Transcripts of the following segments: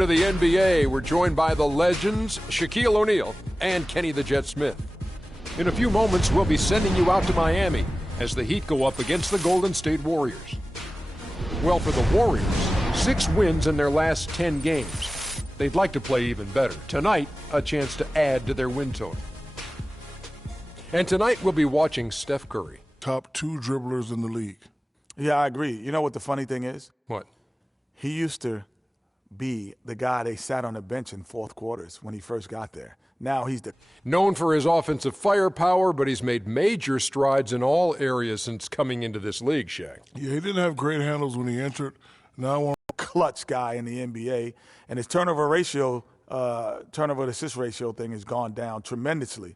To the NBA, we're joined by the legends Shaquille O'Neal and Kenny the Jet Smith. In a few moments, we'll be sending you out to Miami as the Heat go up against the Golden State Warriors. Well, for the Warriors, 6 wins in their last 10 games. They'd like to play even better. Tonight, a chance to add to their win total. And tonight, we'll be watching Steph Curry. Top 2 dribblers in the league. Yeah, I agree. You know what the funny thing is? What? He used to be the guy they sat on the bench in fourth quarters when he first got there. Now he's known for his offensive firepower, but he's made major strides in all areas since coming into this league, Shaq. Yeah, he didn't have great handles when he entered. Now clutch guy in the NBA, and his turnover to assist ratio thing has gone down tremendously.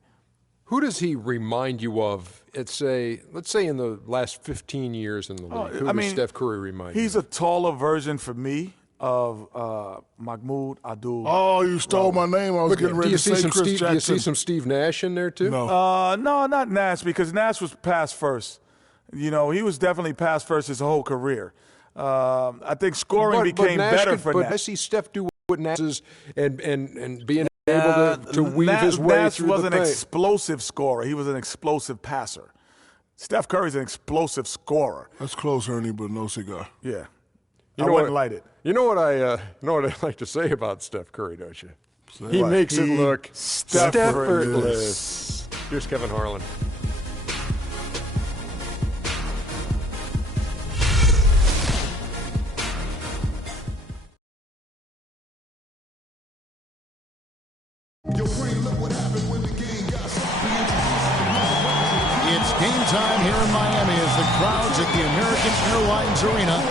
Who does he remind you of? Let's say in the last 15 years in the league. Who does Steph Curry remind you? He's a taller version for me of Mahmoud Abdul. Oh, you stole my name. I was getting ready to say Chris Jackson. Do you see some Steve Nash in there too? No. No, not Nash, because Nash was pass first. You know, he was definitely pass first his whole career. I think scoring became better for Nash. But I see Steph do what Nash is and being able to weave his way Nash through was the an paint. explosive scorer. He was an explosive passer. Steph Curry's an explosive scorer. That's close, Ernie, but no cigar. Yeah. I wouldn't light it. You know what I like to say about Steph Curry, don't you? He makes it look effortless. Here's Kevin Harlan. It's game time here in Miami as the crowds at the American Airlines Arena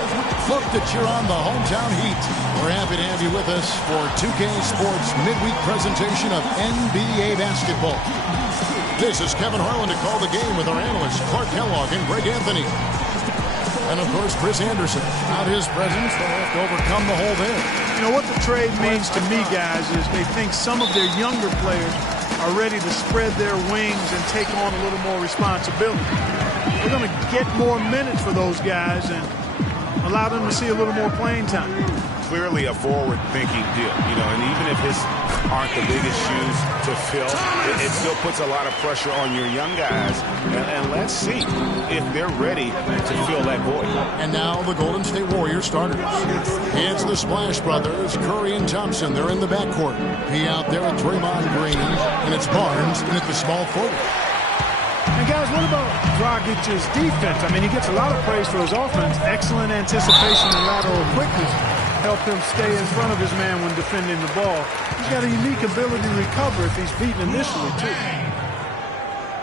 look to cheer on the hometown Heat. We're happy to have you with us for 2K Sports midweek presentation of NBA basketball. This is Kevin Harlan to call the game with our analysts Clark Kellogg and Greg Anthony. And, of course, Chris Anderson. Without his presence, they'll have to overcome the hole there. You know, what the trade means to me, guys, is they think some of their younger players are ready to spread their wings and take on a little more responsibility. We're going to get more minutes for those guys and allow them to see a little more playing time. Clearly a forward-thinking deal, you know, and even if his aren't the biggest shoes to fill, it still puts a lot of pressure on your young guys. And let's see if they're ready to fill that void. And now the Golden State Warriors starters. It's the Splash Brothers, Curry and Thompson. They're in the backcourt. He out there with Draymond Green, and it's Barnes in at the small forward. And, guys, what about Dragic's defense? I mean, he gets a lot of praise for his offense. Excellent anticipation and lateral quickness helped him stay in front of his man when defending the ball. He's got a unique ability to recover if he's beaten initially, too.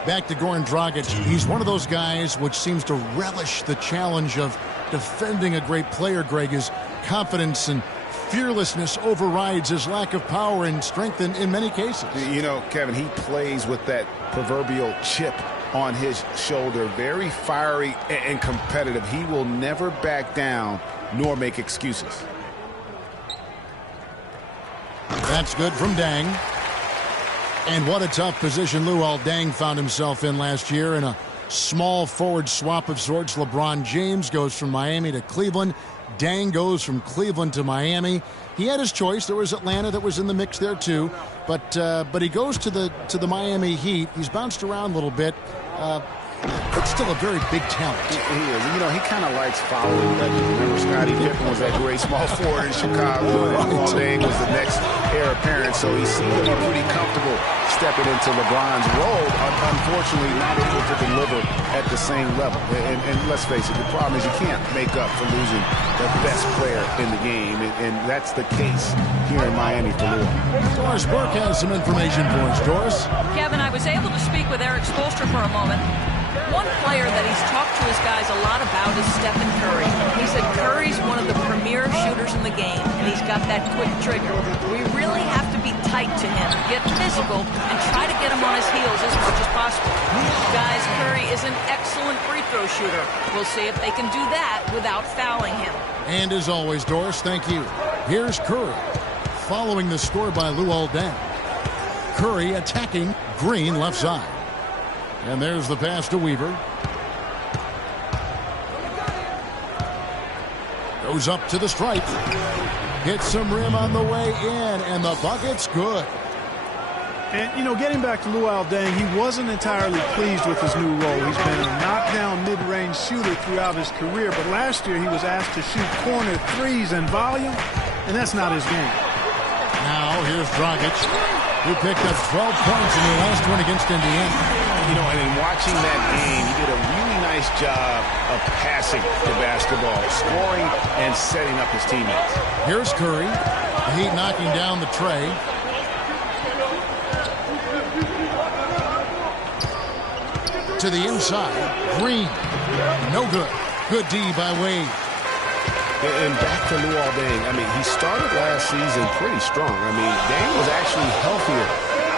Back to Goran Dragic. He's one of those guys which seems to relish the challenge of defending a great player, Greg. His confidence and fearlessness overrides his lack of power and strength in many cases. You know, Kevin, he plays with that proverbial chip on his shoulder. Very fiery and competitive. He will never back down nor make excuses. That's good from Dang. And what a tough position Luol Deng found himself in last year in a small forward swap of sorts. LeBron James goes from Miami to Cleveland. Dang goes from Cleveland to Miami. He had his choice. There was Atlanta that was in the mix there too. But he goes to the Miami Heat. He's bounced around a little bit. But still a very big talent. He is. You know, he kind of likes following legends. Remember, Scottie Pippen was that great small forward in Chicago, and Luol Deng was the next heir apparent. So he seemed to be pretty comfortable stepping into LeBron's role. Unfortunately, not able to deliver at the same level. And let's face it, the problem is you can't make up for losing the best player in the game, and that's the case here in Miami for Luol. Doris Burke has some information for us. Doris? Kevin, I was able to speak with Eric Spoelstra for a moment. One player that he's talked to his guys a lot about is Stephen Curry. He said Curry's one of the premier shooters in the game, and he's got that quick trigger. We really have to be tight to him, get physical, and try to get him on his heels as much as possible. Guys, Curry is an excellent free throw shooter. We'll see if they can do that without fouling him. And as always, Doris, thank you. Here's Curry, following the score by Luol Deng. Curry attacking Green left side. And there's the pass to Weaver. Goes up to the stripe. Hits some rim on the way in, and the bucket's good. And, you know, getting back to Luol Deng, he wasn't entirely pleased with his new role. He's been a knockdown mid-range shooter throughout his career, but last year he was asked to shoot corner threes in volume, and that's not his game. Now here's Dragic, who picked up 12 points in the last one against Indiana. You know, and in watching that game, he did a really nice job of passing the basketball, scoring and setting up his teammates. Here's Curry. The Heat knocking down the tray. To the inside. Green. No good. Good D by Wade. And back to Luol Deng. I mean, he started last season pretty strong. I mean, Deng was actually healthier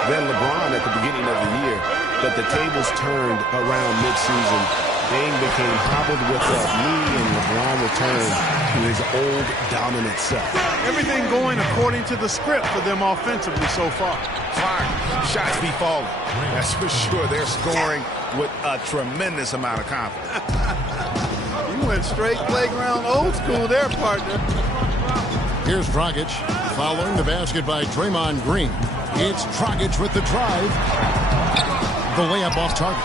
than LeBron at the beginning of the year. But the tables turned around midseason. Deng became hobbled with a knee, and LeBron returned to his old dominant self. Everything going according to the script for them offensively so far. Fine. Shots be falling. That's for sure. They're scoring with a tremendous amount of confidence. You went straight playground old school there, partner. Here's Dragic, following the basket by Draymond Green. It's Dragic with the drive. The layup off target.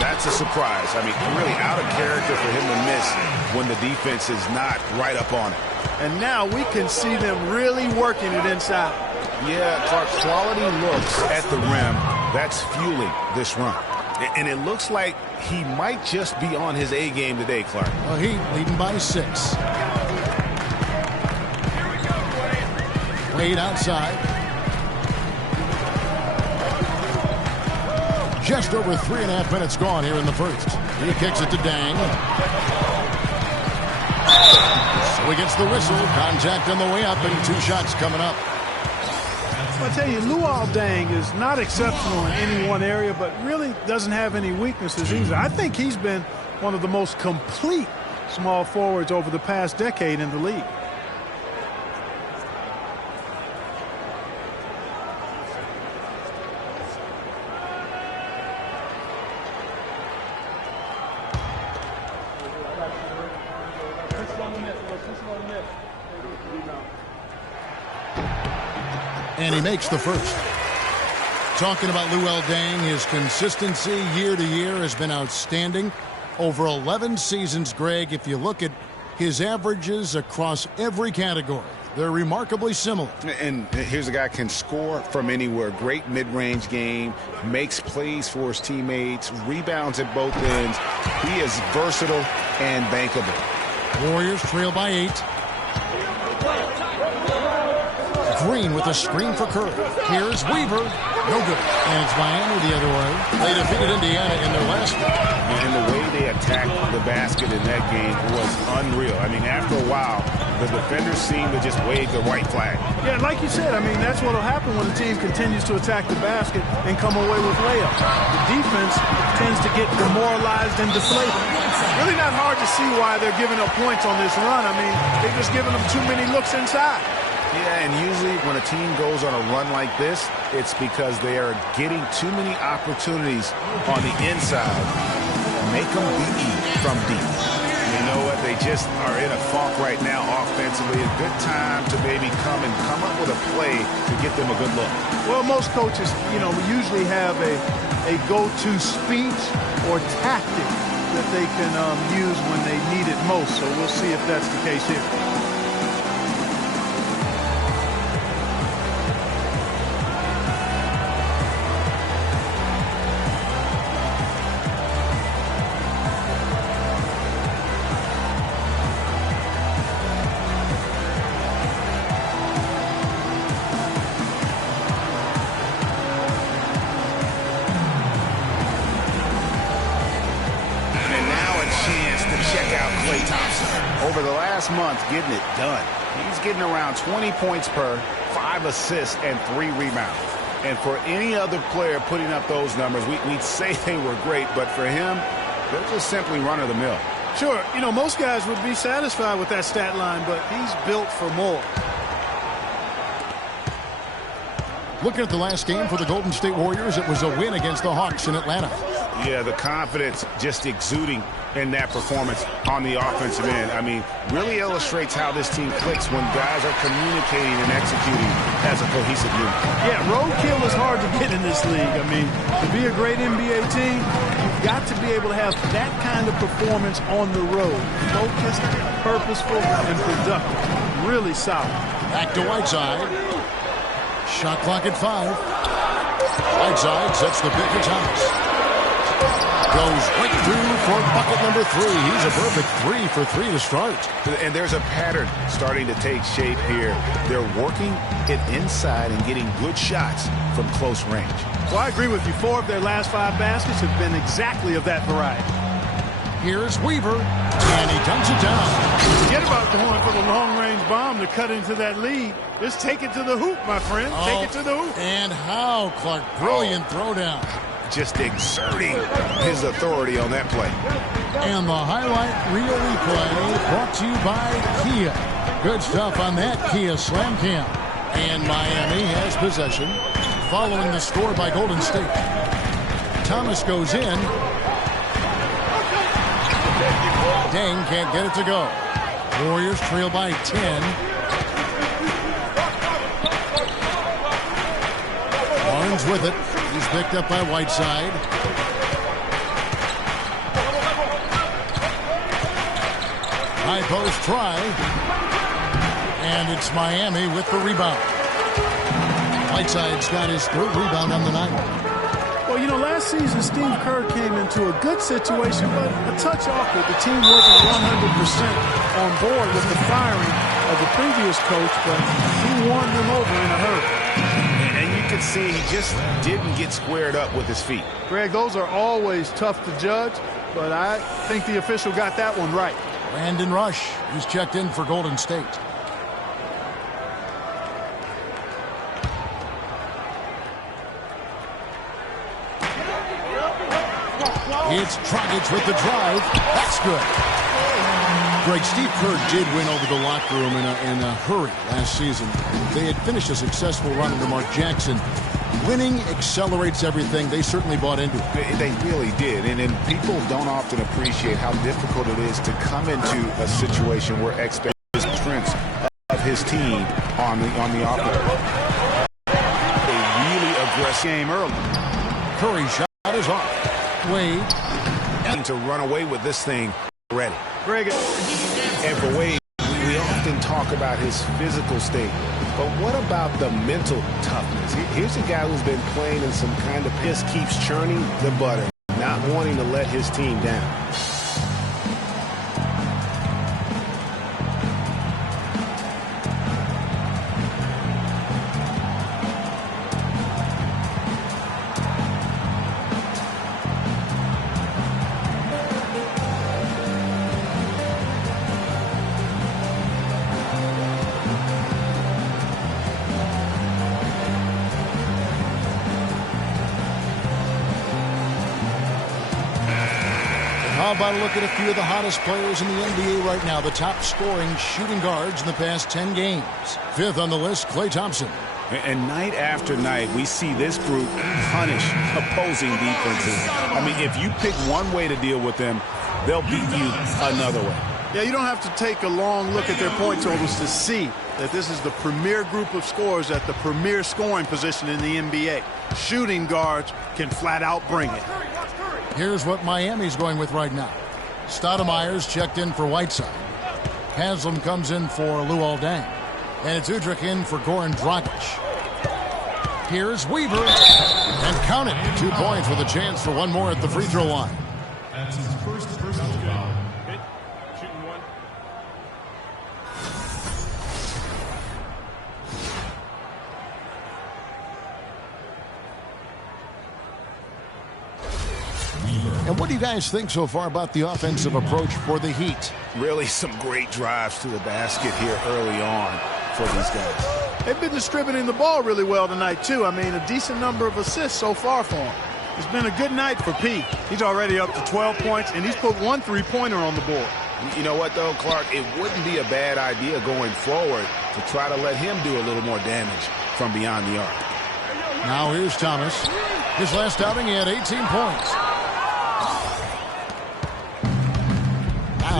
That's a surprise. I mean, really out of character for him to miss when the defense is not right up on it. And now we can see them really working it inside. Yeah, Clark, quality looks at the rim. That's fueling this run. And it looks like he might just be on his A game today, Clark. Well, Heat leading by 6. Wade outside. Just over 3.5 minutes gone here in the first. He kicks it to Deng. So he gets the whistle. Contact on the way up, and 2 shots coming up. I tell you, Luol Deng is not exceptional in any one area, but really doesn't have any weaknesses either. I think he's been one of the most complete small forwards over the past decade in the league. And he makes the first. Talking about Luol Deng, his consistency year to year has been outstanding. Over 11 seasons, Greg, if you look at his averages across every category, they're remarkably similar. And here's a guy who can score from anywhere. Great mid-range game, makes plays for his teammates, rebounds at both ends. He is versatile and bankable. Warriors trail by 8. Green with a screen for Curry. Here's Weaver. No good. And it's Miami the other way. They defeated Indiana in their last one. And the way they attacked the basket in that game was unreal. I mean, after a while, the defenders seemed to just wave the white flag. Yeah, like you said, I mean, that's what will happen when the team continues to attack the basket and come away with layups. The defense tends to get demoralized and deflated. Really not hard to see why they're giving up points on this run. I mean, they're just giving them too many looks inside. Yeah, and usually when a team goes on a run like this, it's because they are getting too many opportunities on the inside. Make them beat from deep. You know what? They just are in a funk right now offensively. A good time to maybe come up with a play to get them a good look. Well, most coaches, you know, usually have a go-to speech or tactic that they can use when they need it most. So we'll see if that's the case here. Over the last month, getting it done. He's getting around 20 points per, 5 assists, and 3 rebounds. And for any other player putting up those numbers, we'd say they were great, but for him, they're just simply run-of-the-mill. Sure, you know, most guys would be satisfied with that stat line, but he's built for more. Looking at the last game for the Golden State Warriors, it was a win against the Hawks in Atlanta. Yeah, the confidence just exuding in that performance on the offensive end. I mean, really illustrates how this team clicks when guys are communicating and executing as a cohesive unit. Yeah, roadkill is hard to get in this league. I mean, to be a great NBA team, you've got to be able to have that kind of performance on the road. Focused, purposeful, and productive. Really solid. Back to Whiteside. Shot clock at 5. Whiteside sets the pick for Thomas. Goes right through for bucket number 3. He's a perfect 3 for 3 to start. And there's a pattern starting to take shape here. They're working it inside and getting good shots from close range. Well, I agree with you. 4 of their last 5 baskets have been exactly of that variety. Here's Weaver, and he dunks it down. Forget about going for the long-range bomb to cut into that lead. Just take it to the hoop, my friend. Take it to the hoop. And how, Clark. Brilliant throwdown. Just exerting his authority on that play. And the highlight reel replay brought to you by Kia. Good stuff on that Kia Slam Cam. And Miami has possession following the score by Golden State. Thomas goes in. Dang can't get it to go. Warriors trail by 10. Barnes with it. He's picked up by Whiteside. High post try. And it's Miami with the rebound. Whiteside's got his 3rd rebound on the night. Well, you know, last season, Steve Kerr came into a good situation, but a touch awkward. The team wasn't 100% on board with the firing of the previous coach, but he won them over in a hurry. And you could see he just didn't get squared up with his feet. Greg, those are always tough to judge, but I think the official got that one right. Brandon Rush, who's checked in for Golden State. It's Dragic with the drive. That's good. Greg, Steve Kerr did win over the locker room in a hurry last season. They had finished a successful run under Mark Jackson. Winning accelerates everything. They certainly bought into it. They really did. And people don't often appreciate how difficult it is to come into a situation where expectations of his team on the offense. A really aggressive game early. Curry shot is off. Wade. To run away with this thing already. Greg. And for Wade, we often talk about his physical state. But what about the mental toughness? Here's a guy who's been playing in some kind of just keeps churning the butter, not wanting to let his team down. How about a look at a few of the hottest players in the NBA right now, the top scoring shooting guards in the past 10 games. 5th on the list, Klay Thompson. And night after night, we see this group punish opposing defenses. I mean, if you pick one way to deal with them, they'll beat you another way. Yeah, you don't have to take a long look at their point totals to see that this is the premier group of scorers at the premier scoring position in the NBA. Shooting guards can flat out bring it. Here's what Miami's going with right now. Stoudemire's checked in for Whiteside. Haslam comes in for Luol Deng. And it's Udrih in for Goran Dragic. Here's Weaver. And count it. 2 points with a chance for one more at the free throw line. That's his first personal foul. Shooting one. And what do you guys think so far about the offensive approach for the Heat? Really some great drives to the basket here early on for these guys. They've been distributing the ball really well tonight, too. I mean, a decent number of assists so far for them. It's been a good night for P. He's already up to 12 points, and he's put 1 3-pointer on the board. You know what, though, Clark? It wouldn't be a bad idea going forward to try to let him do a little more damage from beyond the arc. Now here's Thomas. His last outing, he had 18 points.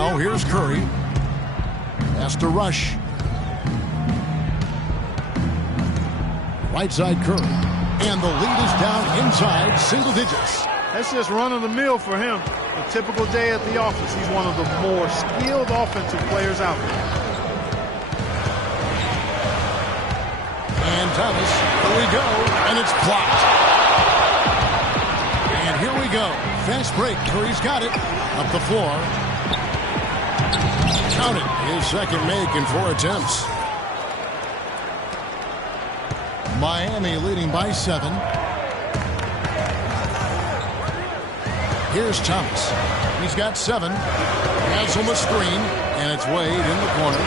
Now here's Curry. Has to rush. Right side Curry. And the lead is down inside single digits. That's just run-of-the-mill for him. A typical day at the office. He's one of the more skilled offensive players out there. And Thomas, here we go, and it's blocked. And here we go. Fast break. Curry's got it. Up the floor. Counted. His second make in 4 attempts. Miami leading by 7. Here's Thomas. He's got 7. Has him a screen, and it's Wade in the corner.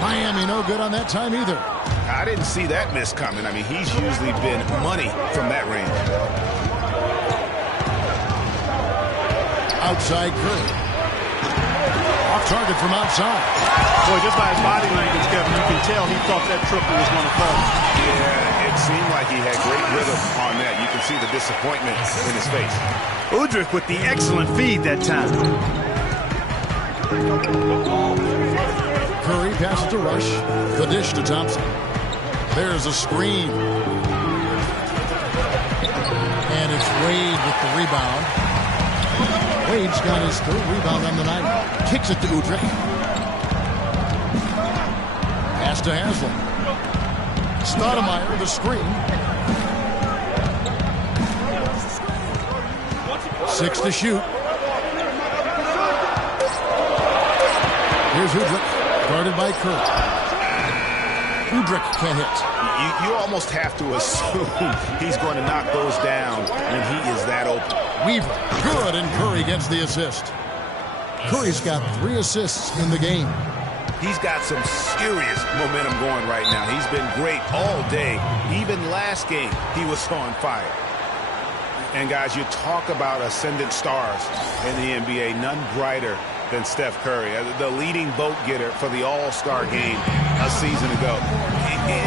Miami no good on that time either. I didn't see that miss coming. I mean, he's usually been money from that range. Outside Curry. Off target from outside. Boy, just by his body language, Kevin, you can tell he thought that triple was going to fall. Yeah, it seemed like he had great rhythm on that. You can see the disappointment in his face. Udrih with the excellent feed that time. Curry passes to Rush. The dish to Thompson. There's a screen. And it's Wade with the rebound. Wade's got his 3rd rebound on the night. Kicks it to Udrih. Pass to Haslam. Stoudemire, the screen. 6 to shoot. Here's Udrih, guarded by Curry. Udrih can't hit. You almost have to assume he's going to knock those down when he is that open. Weaver, good, and Curry gets the assist. Curry's got 3 assists in the game. He's got some serious momentum going right now. He's been great all day. Even last game, he was on fire. And guys, you talk about ascendant stars in the NBA, none brighter than Steph Curry, the leading vote getter for the All-Star game a season ago.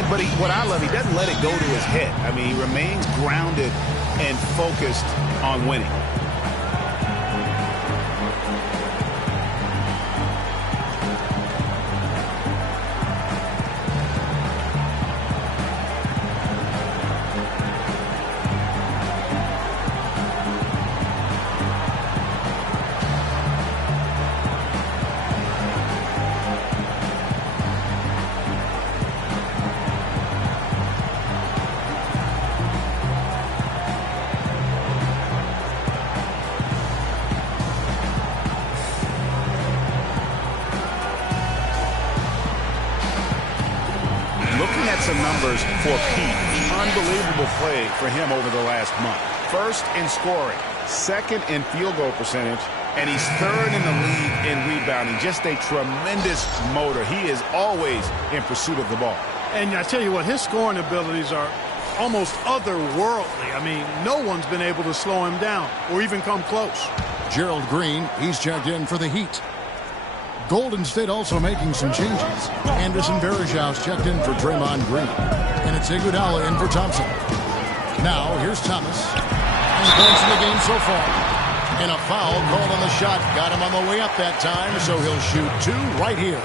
But what I love, he doesn't let it go to his head. I mean, he remains grounded and focused on winning. Some numbers for Pete. Unbelievable play for him over the last month. 1st in scoring, 2nd in field goal percentage, and he's 3rd in the league in rebounding. Just a tremendous motor. He is always in pursuit of the ball. And I tell you what, his scoring abilities are almost otherworldly. I mean, no one's been able to slow him down or even come close. Gerald Green, he's checked in for the Heat. Golden State also making some changes. Anderson Varejau's checked in for Draymond Green. And it's Iguodala in for Thompson. Now, here's Thomas. 9 points in the game so far. And a foul called on the shot. Got him on the way up that time, so he'll shoot 2 right here.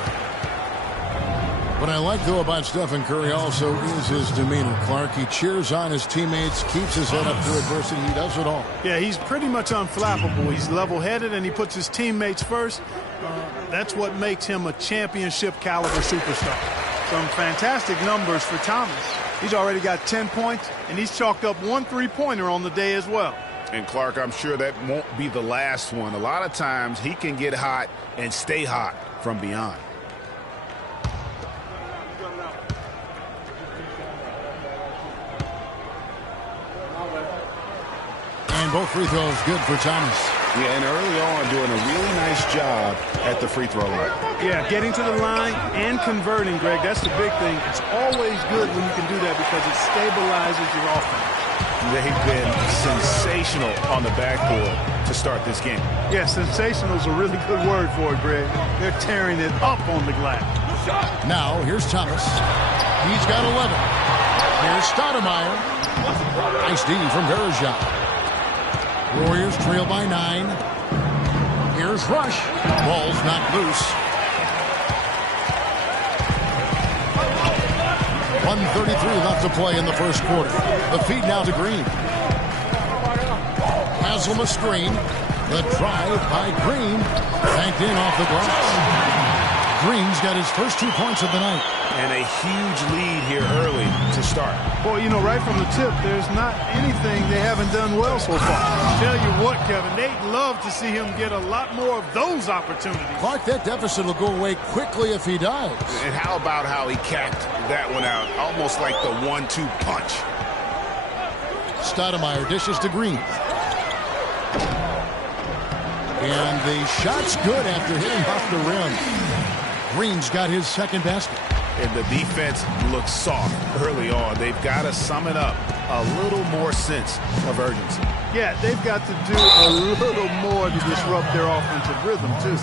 What I like, though, about Stephen Curry also is his demeanor. Clark, he cheers on his teammates, keeps his head up through adversity. He does it all. Yeah, he's pretty much unflappable. He's level-headed, and he puts his teammates first. That's what makes him a championship-caliber superstar. Some fantastic numbers for Thomas. He's already got 10 points, and he's chalked up 1 3-pointer on the day as well. And Clark, I'm sure that won't be the last one. A lot of times he can get hot and stay hot from beyond. And both free throws good for Thomas. Yeah, and early on doing a really nice job at the free throw line. Yeah, getting to the line and converting, Greg. That's the big thing. It's always good when you can do that because it stabilizes your offense. They've been sensational on the backboard to start this game. Yeah, sensational is a really good word for it, Greg. They're tearing it up on the glass. Now, here's Thomas. He's got 11. Here's Stoudemire. Nice D from Varejau. Warriors trail by 9. Here's Rush. Ball's knocked loose. 1:33 left to play in the first quarter. The feed now to Green. Haslam screen. The drive by Green. Banked in off the glass. Green's got his first 2 points of the night. And a huge lead here early to start. Boy, you know, right from the tip, there's not anything they haven't done well so far. Tell you what, Kevin, they'd love to see him get a lot more of those opportunities. Clark, that deficit will go away quickly if he does. And how about how he capped that one out? Almost like the 1-2 punch. Stoudemire dishes to Green. And the shot's good after hitting off the rim. Green's got his second basket. And the defense looks soft early on. They've got to sum it up a little more sense of urgency. Yeah, they've got to do a little more to disrupt their offensive rhythm, too.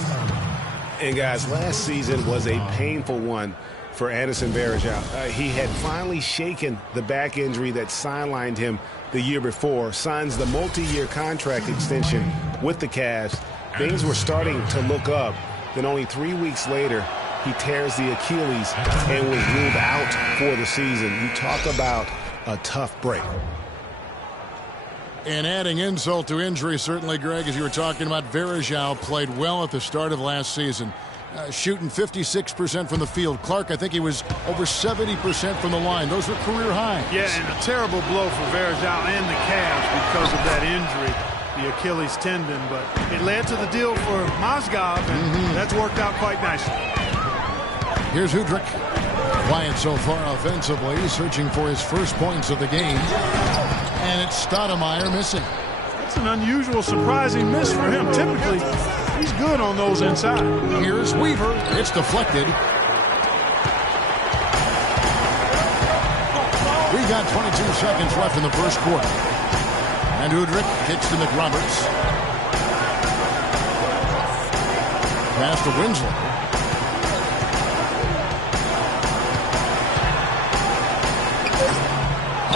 And, guys, last season was a painful one for Anderson Varejao. He had finally shaken the back injury that sidelined him the year before, signs the multi-year contract extension with the Cavs. Things were starting to look up. Then only 3 weeks later, he tears the Achilles and was ruled out for the season. You talk about a tough break. And adding insult to injury, certainly, Greg, as you were talking about, Varejao played well at the start of last season. Shooting 56% from the field. Clark, I think he was over 70% from the line. Those were career highs. Yeah, and a terrible blow for Varejao and the Cavs because of that injury, the Achilles tendon. But it led to the deal for Mozgov, and that's worked out quite nicely. Here's Hudrick. Quiet so far offensively, searching for his first points of the game. And it's Stoudemire missing. That's an unusual, surprising miss for him. Typically, he's good on those inside. Here's Weaver. It's deflected. We got 22 seconds left in the first quarter. And Hudrick kicks to McRoberts. Pass to Winslow.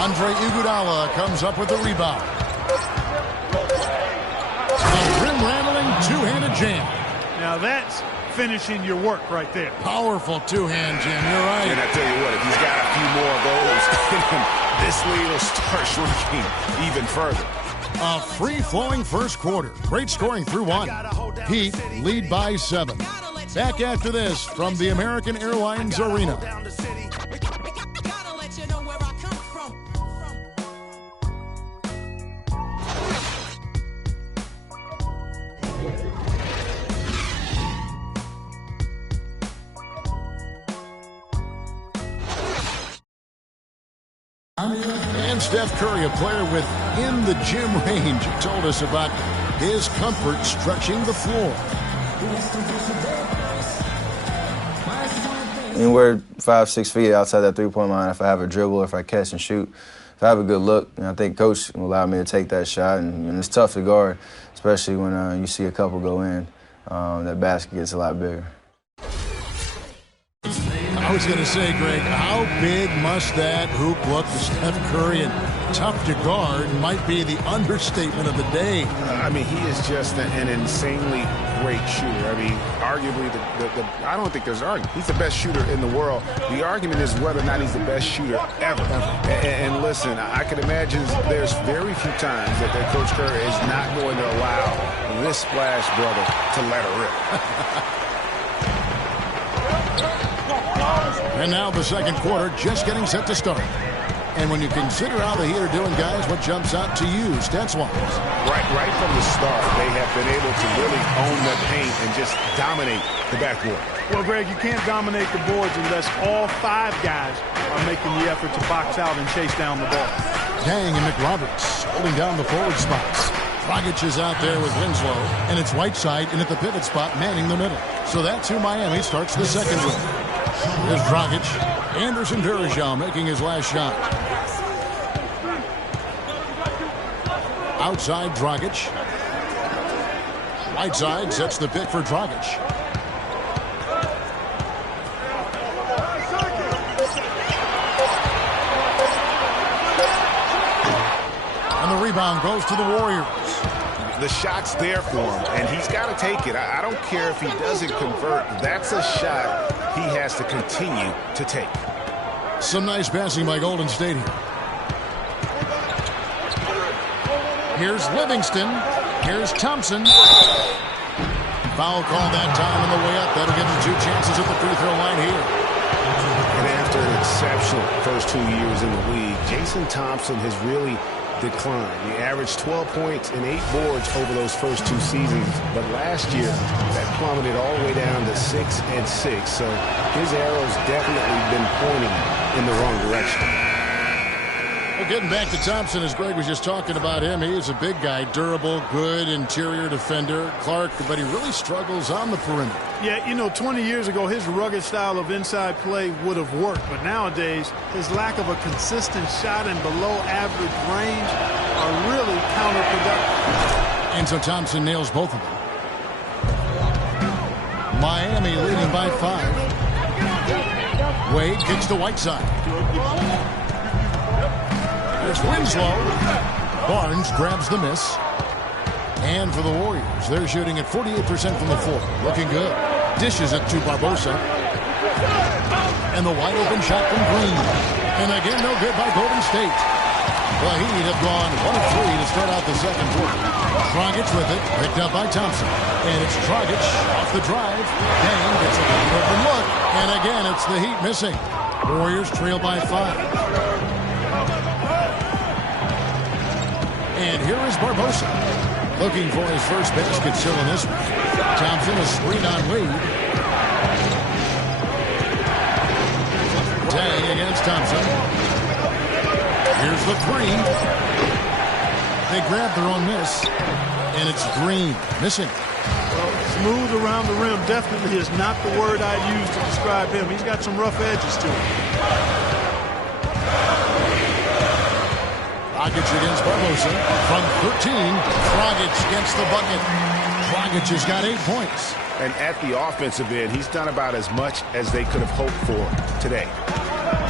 Andre Iguodala comes up with the rebound. A rim-rattling two-handed jam. Now that's finishing your work right there. Powerful two-hand jam. You're right. And I tell you what, if he's got a few more of those in him, this lead will start shrinking even further. A free-flowing first quarter. Great scoring through one. Heat lead by 7. Back after this from the American Airlines Arena. And Steph Curry, a player within the gym range, told us about his comfort stretching the floor. Anywhere 5-6 feet outside that three-point line, if I have a dribble, if I catch and shoot, if I have a good look, I think Coach will allow me to take that shot. And it's tough to guard, especially when you see a couple go in. That basket gets a lot bigger. I was going to say, Greg, how big must that hoop look to Steph Curry? And tough to guard might be the understatement of the day. I mean, he is just an insanely great shooter. I mean, arguably, I don't think there's an argument. He's the best shooter in the world. The argument is whether or not he's the best shooter ever. And listen, I can imagine there's very few times that Coach Curry is not going to allow this splash brother to let her rip. And now the second quarter just getting set to start. And when you consider how the Heat are doing, guys, what jumps out to you, stats-wise? Right from the start, they have been able to really own the paint and just dominate the backboard. Well, Greg, you can't dominate the boards unless all 5 guys are making the effort to box out and chase down the ball. Dang and McRoberts holding down the forward spots. Dragic is out there with Winslow, and it's Whiteside in at the pivot spot, manning the middle. So that's who Miami starts the second with. Here's Dragic. Anderson Varejao making his last shot. Outside Dragic. Whiteside sets the pick for Dragic. And the rebound goes to the Warriors. the shot's there for him, and he's got to take it. I don't care if he doesn't convert. That's a shot he has to continue to take. Some nice passing by Golden State here. Here's Livingston. Here's Thompson. Foul call that time on the way up. That'll give him 2 chances at the free throw line here. And after an exceptional first 2 years in the league, Jason Thompson has really declined. He averaged 12 points and 8 boards over those first 2 seasons. But last year, that plummeted all the way down to 6 and 6. So his arrow's definitely been pointing in the wrong direction. Well, getting back to Thompson, as Greg was just talking about him, he is a big guy, durable, good interior defender. Clark, but he really struggles on the perimeter. Yeah, you know, 20 years ago, his rugged style of inside play would have worked. But nowadays, his lack of a consistent shot and below average range are really counterproductive. And so Thompson nails both of them. Miami leading by 5. Wade kicks to Whiteside. There's Winslow. Barnes grabs the miss. And for the Warriors, they're shooting at 48% from the floor. Looking good. Dishes it to Barbosa. And the wide open shot from Green. And again, no good by Golden State. The Heat have gone 1 of 3 to start out the second quarter. Dragic with it, picked up by Thompson. And it's Dragic off the drive. Dang gets a open look. And again, it's the Heat missing. Warriors trail by 5. And here is Barbosa, looking for his first basket still in this one. Thompson, a screen on Wade. Tag against Thompson. Here's the 3. They grab their own miss, and it's Green missing. Well, smooth around the rim definitely is not the word I'd use to describe him. He's got some rough edges to him. Dragic against Barbosa from 13. Dragic gets the bucket. Dragic has got 8 points. And at the offensive end, he's done about as much as they could have hoped for today.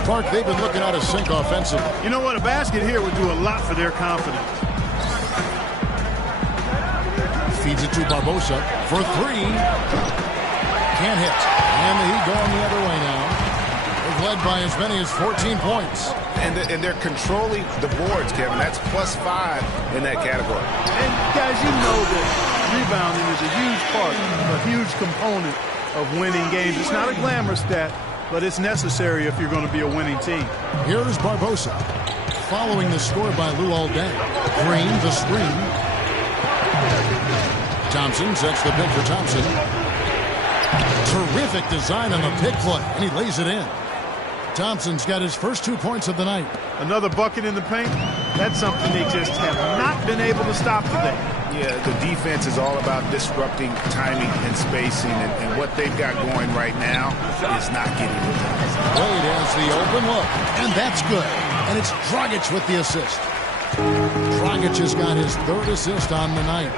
Clark, they've been looking out of sync offensively. You know what? A basket here would do a lot for their confidence. Feeds it to Barbosa for 3. Can't hit. And the Heat going the other way now. They've led by as many as 14 points. And they're controlling the boards, Kevin. That's +5 in that category. And, guys, you know that rebounding is a huge part, a huge component of winning games. It's not a glamorous stat, but it's necessary if you're going to be a winning team. Here's Barbosa, following the score by Luol Deng. Green, the screen. Thompson sets the pick for Thompson. Terrific design on the pick play, and he lays it in. Thompson's got his first 2 points of the night. Another bucket in the paint. That's something they just have not been able to stop today. Yeah, the defense is all about disrupting timing and spacing, and what they've got going right now is not getting it done. Wade has the open look, and that's good. And it's Dragic with the assist. Dragic has got his 3rd assist on the night.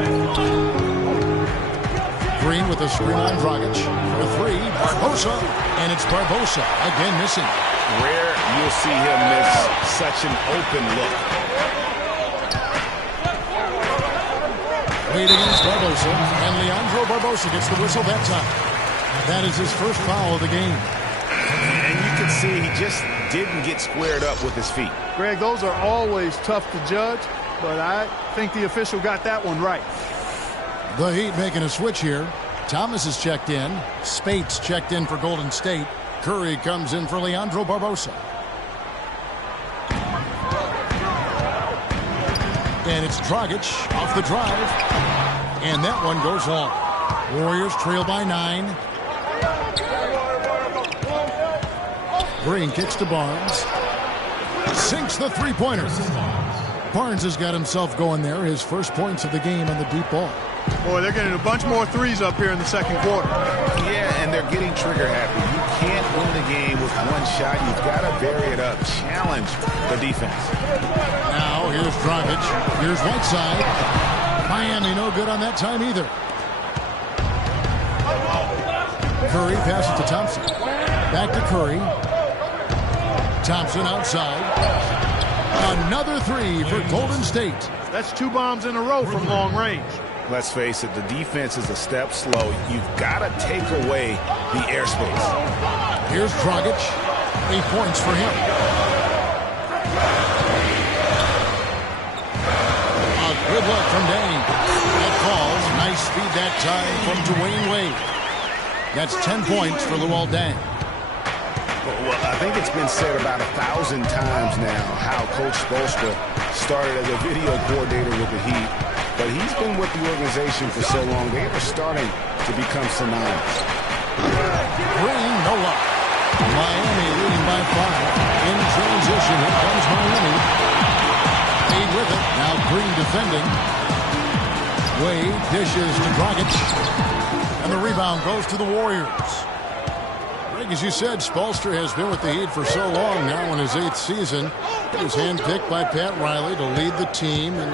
Green with a screen on Dragic. For 3, Barbosa. And it's Barbosa, again missing. Rare you'll see him miss such an open look. Wade against Barbosa. And Leandro Barbosa gets the whistle that time. That is his first foul of the game. And you can see he just didn't get squared up with his feet. Greg, those are always tough to judge, but I think the official got that one right. The Heat making a switch here. Thomas is checked in. Spates checked in for Golden State. Curry comes in for Leandro Barbosa. And it's Dragic off the drive. And that one goes long. Warriors trail by 9. Green kicks to Barnes. Sinks the 3-pointer. Barnes has got himself going there. His first points of the game on the deep ball. Boy, they're getting a bunch more threes up here in the second quarter. Yeah, and they're getting trigger happy. You can't win the game with one shot. You've got to vary it up. Challenge the defense. Now, here's Dragic. Here's Whiteside. Miami no good on that time either. Curry passes to Thompson. Back to Curry. Thompson outside. Another 3 for Golden State. That's 2 bombs in a row from long range. Let's face it, the defense is a step slow. You've got to take away the airspace. Here's Dragic. 8 points for him. A good look from Dane. That falls. Nice feed that time from Dwayne Wade. That's 10 points for Luol Deng. Well, I think it's been said about 1,000 times now how Coach Spoelstra started as a video coordinator with the Heat, but he's been with the organization for so long, they are starting to become synonymous. Green, no luck. Miami leading by 5. In transition, here comes Miami. Wade with it. Now Green defending. Wade dishes to Dragic. And the rebound goes to the Warriors. Greg, as you said, Spoelstra has been with the Heat for so long now in his 8th season. He was handpicked by Pat Riley to lead the team, and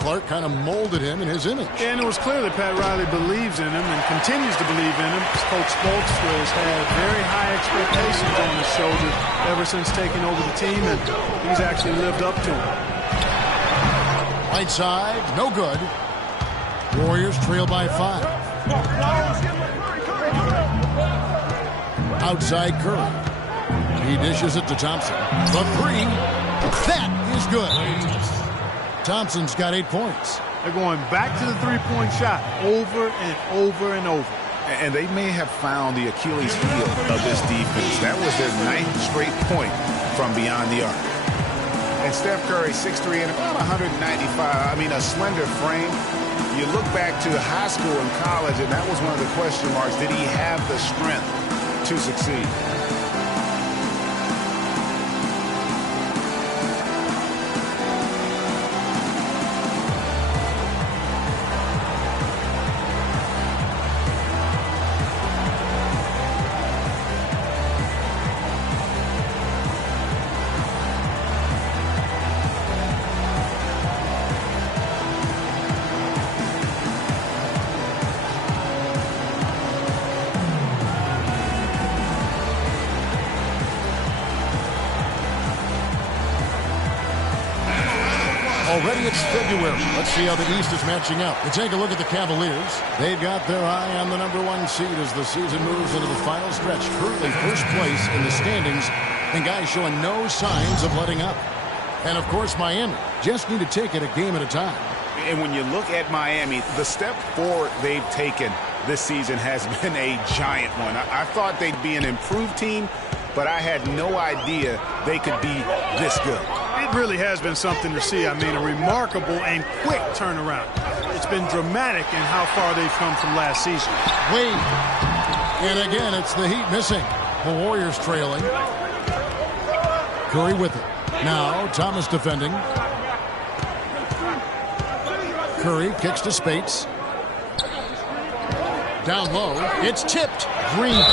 Clark kind of molded him in his image. And it was clear that Pat Riley believes in him and continues to believe in him. Coach Spoelstra has had very high expectations on his shoulders ever since taking over the team, and he's actually lived up to them. Right side, no good. Warriors trail by 5. Outside Curry. He dishes it to Thompson. The 3. That is good. Thompson's got 8 points. They're going back to the three-point shot over and over and over. And they may have found the Achilles heel of this defense. That was their 9th straight point from beyond the arc. And Steph Curry, 6'3" and about 195. I mean, a slender frame. You look back to high school and college, and that was one of the question marks. Did he have the strength to succeed? Already it's February. Let's see how the East is matching up. We take a look at the Cavaliers. They've got their eye on the #1 seed as the season moves into the final stretch. Currently first place in the standings, and guys showing no signs of letting up. And, of course, Miami just need to take it a game at a time. And when you look at Miami, the step forward they've taken this season has been a giant one. I thought they'd be an improved team, but I had no idea they could be this good. It really has been something to see. I mean, a remarkable and quick turnaround. It's been dramatic in how far they've come from last season. Wade. And again, it's the Heat missing. The Warriors trailing. Curry with it. Now, Thomas defending. Curry kicks to Spates. Down low. It's tipped. Green.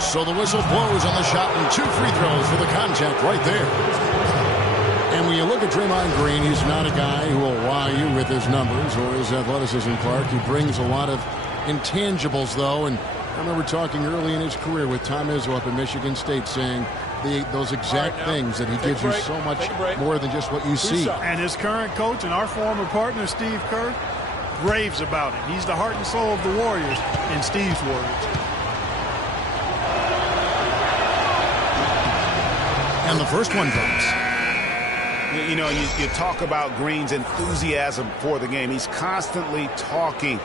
So the whistle blows on the shot, and 2 free throws for the contact right there. And when you look at Draymond Green, he's not a guy who will wow you with his numbers or his athleticism, Clark. He brings a lot of intangibles, though. And I remember talking early in his career with Tom Izzo up in Michigan State saying those exact things, that he gives you so much more than just what you see. And his current coach and our former partner, Steve Kerr, raves about it. He's the heart and soul of the Warriors, in Steve's words. And the first one drops. You know, you talk about Green's enthusiasm for the game. He's constantly talking,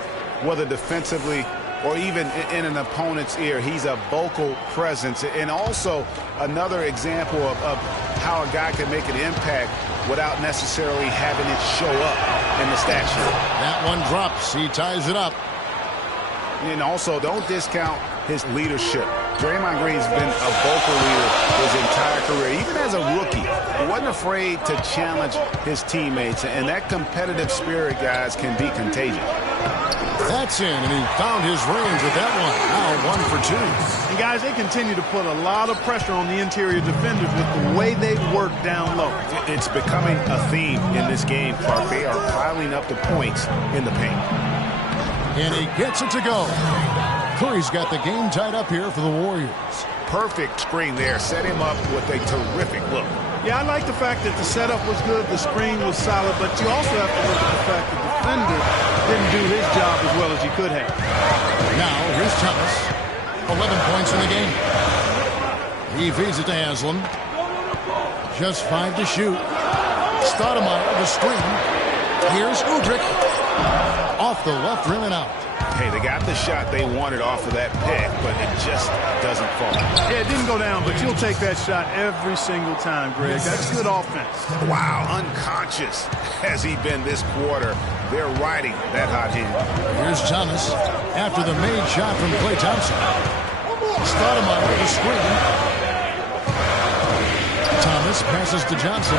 whether defensively or even in an opponent's ear. He's a vocal presence. And also another example of how a guy can make an impact without necessarily having it show up in the stat sheet. That one drops. He ties it up. And also, don't discount his leadership. Draymond Green's been a vocal leader his entire career. Even as a rookie, he wasn't afraid to challenge his teammates. And that competitive spirit, guys, can be contagious. That's in, and he found his range with that one. Now 1 for 2. And, guys, they continue to put a lot of pressure on the interior defenders with the way they work down low. It's becoming a theme in this game, Clark. They are piling up the points in the paint. And he gets it to go. Curry's got the game tied up here for the Warriors. Perfect screen there. Set him up with a terrific look. Yeah, I like the fact that the setup was good, the screen was solid, but you also have to look at the fact that the defender didn't do his job as well as he could have. Now, here's Thomas. 11 points in the game. He feeds it to Haslam. Just 5 to shoot. Stoudemire, the screen. Here's Udrich. Off the left rim and out. Hey, they got the shot they wanted off of that pick, but it just doesn't fall. Yeah, it didn't go down, but you'll take that shot every single time, Greg. That's good offense. Wow, unconscious has he been this quarter. They're riding that hot hand. Here's Thomas after the made shot from Klay Thompson. Stoudemire with the screen. Thomas passes to Johnson.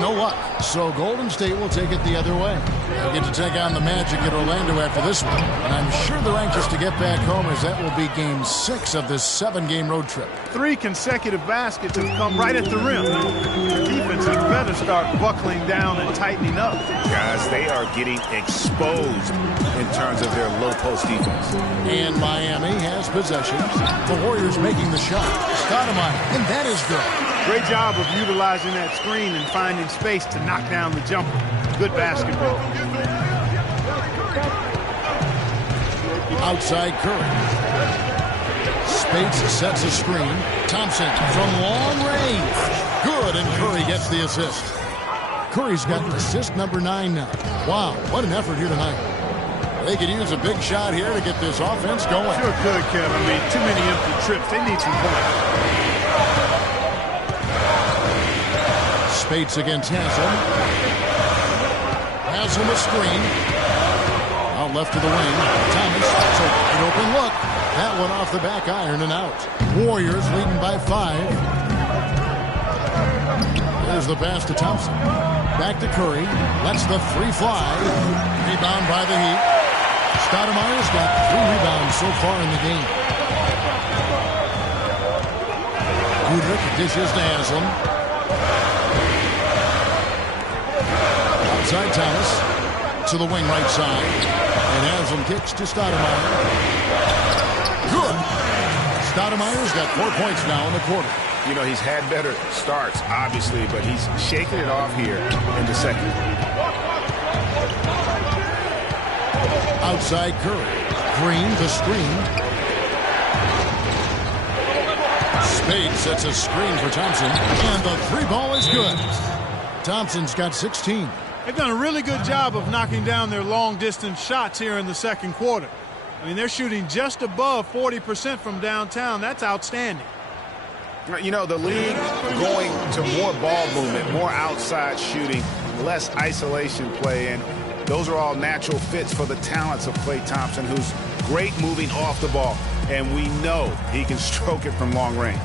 No luck. So Golden State will take it the other way. They'll get to take on the Magic at Orlando after this one. And I'm sure they're anxious to get back home, as that will be game 6 of this 7-game road trip. 3 consecutive baskets have come right at the rim. The defense had better start buckling down and tightening up. Guys, they are getting exposed in terms of their low post defense. And Miami has possession. The Warriors making the shot. Stoudemire, and that is good. Great job of utilizing that screen and finding space to knock down the jumper. Good basketball. Outside Curry. Spates sets a screen. Thompson from long range. Good, and Curry gets the assist. Curry's got assist number 9 now. Wow, what an effort here tonight. They could use a big shot here to get this offense going. Sure could, Kevin. I mean, too many empty trips. They need some points. Spates against Haslam. Haslam a screen. Out left to the wing. Thomas, an open look. That one off the back iron and out. Warriors leading by 5. There's the pass to Thompson. Back to Curry. Lets the 3 fly. Rebound by the Heat. Stoudemire's got 3 rebounds so far in the game. Udrich dishes to Haslam. Outside Thomas to the wing right side, and Haslam kicks to Stoudemire. Good. Stoudemire's got 4 points now in the quarter. You know, he's had better starts, obviously, but he's shaking it off here in the second. Outside Curry. Green to screen. Spade sets a screen for Thompson, and the 3-ball is good. Thompson's got 16. They've done a really good job of knocking down their long-distance shots here in the second quarter. I mean, they're shooting just above 40% from downtown. That's outstanding. You know, the league going to more ball movement, more outside shooting, less isolation play, and those are all natural fits for the talents of Klay Thompson, who's great moving off the ball, and we know he can stroke it from long range.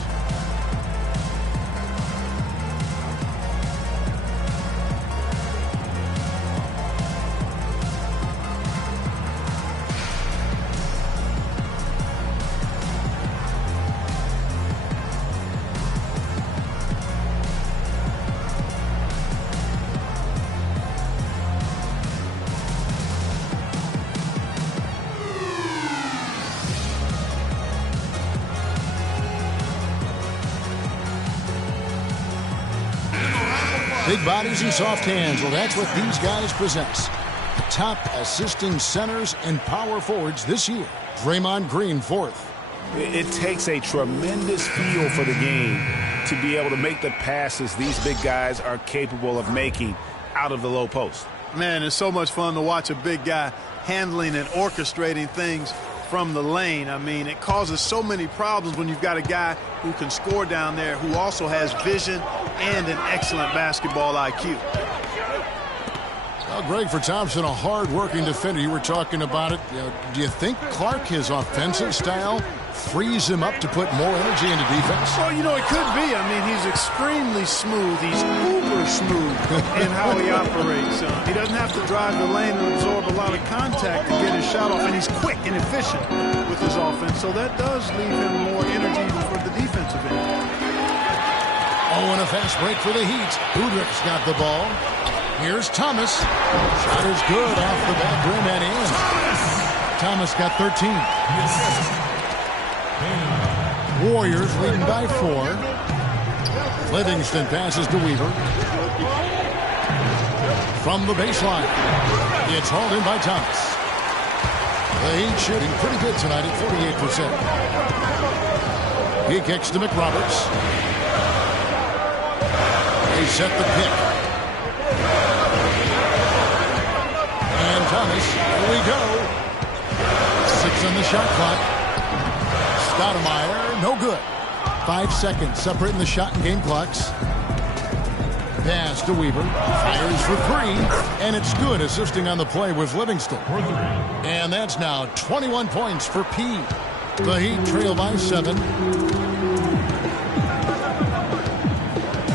Big bodies and soft hands. Well, that's what these guys possess. The top assisting centers and power forwards this year. Draymond Green, 4th. It takes a tremendous feel for the game to be able to make the passes these big guys are capable of making out of the low post. Man, it's so much fun to watch a big guy handling and orchestrating things from the lane. I mean, it causes so many problems when you've got a guy who can score down there, who also has vision and an excellent basketball IQ. Well, Greg, for Thompson, a hard-working defender. You were talking about it. Do you think Clark, his offensive style, frees him up to put more energy into defense? Well, you know, it could be. I mean, he's extremely smooth. He's uber smooth in how he operates. He doesn't have to drive the lane and absorb a lot of contact to get his shot off, and he's quick and efficient with his offense, so that does leave him more energy for the defensive end. Oh, and a fast break for the Heat. Udrich's got the ball. Here's Thomas. Shot is good off the back rim and in. Thomas got 13. Warriors leading by 4. Livingston passes to Weaver. From the baseline, it's hauled in by Thomas. The Heat shooting pretty good tonight at 48%. He kicks to McRoberts. They set the pick. And Thomas, here we go. 6 on the shot clock. Stoudemire, no good. 5 seconds separating the shot and game clocks. Pass to Weaver. Fires for 3. And it's good, assisting on the play with Livingston. And that's now 21 points for P. The Heat trail by 7.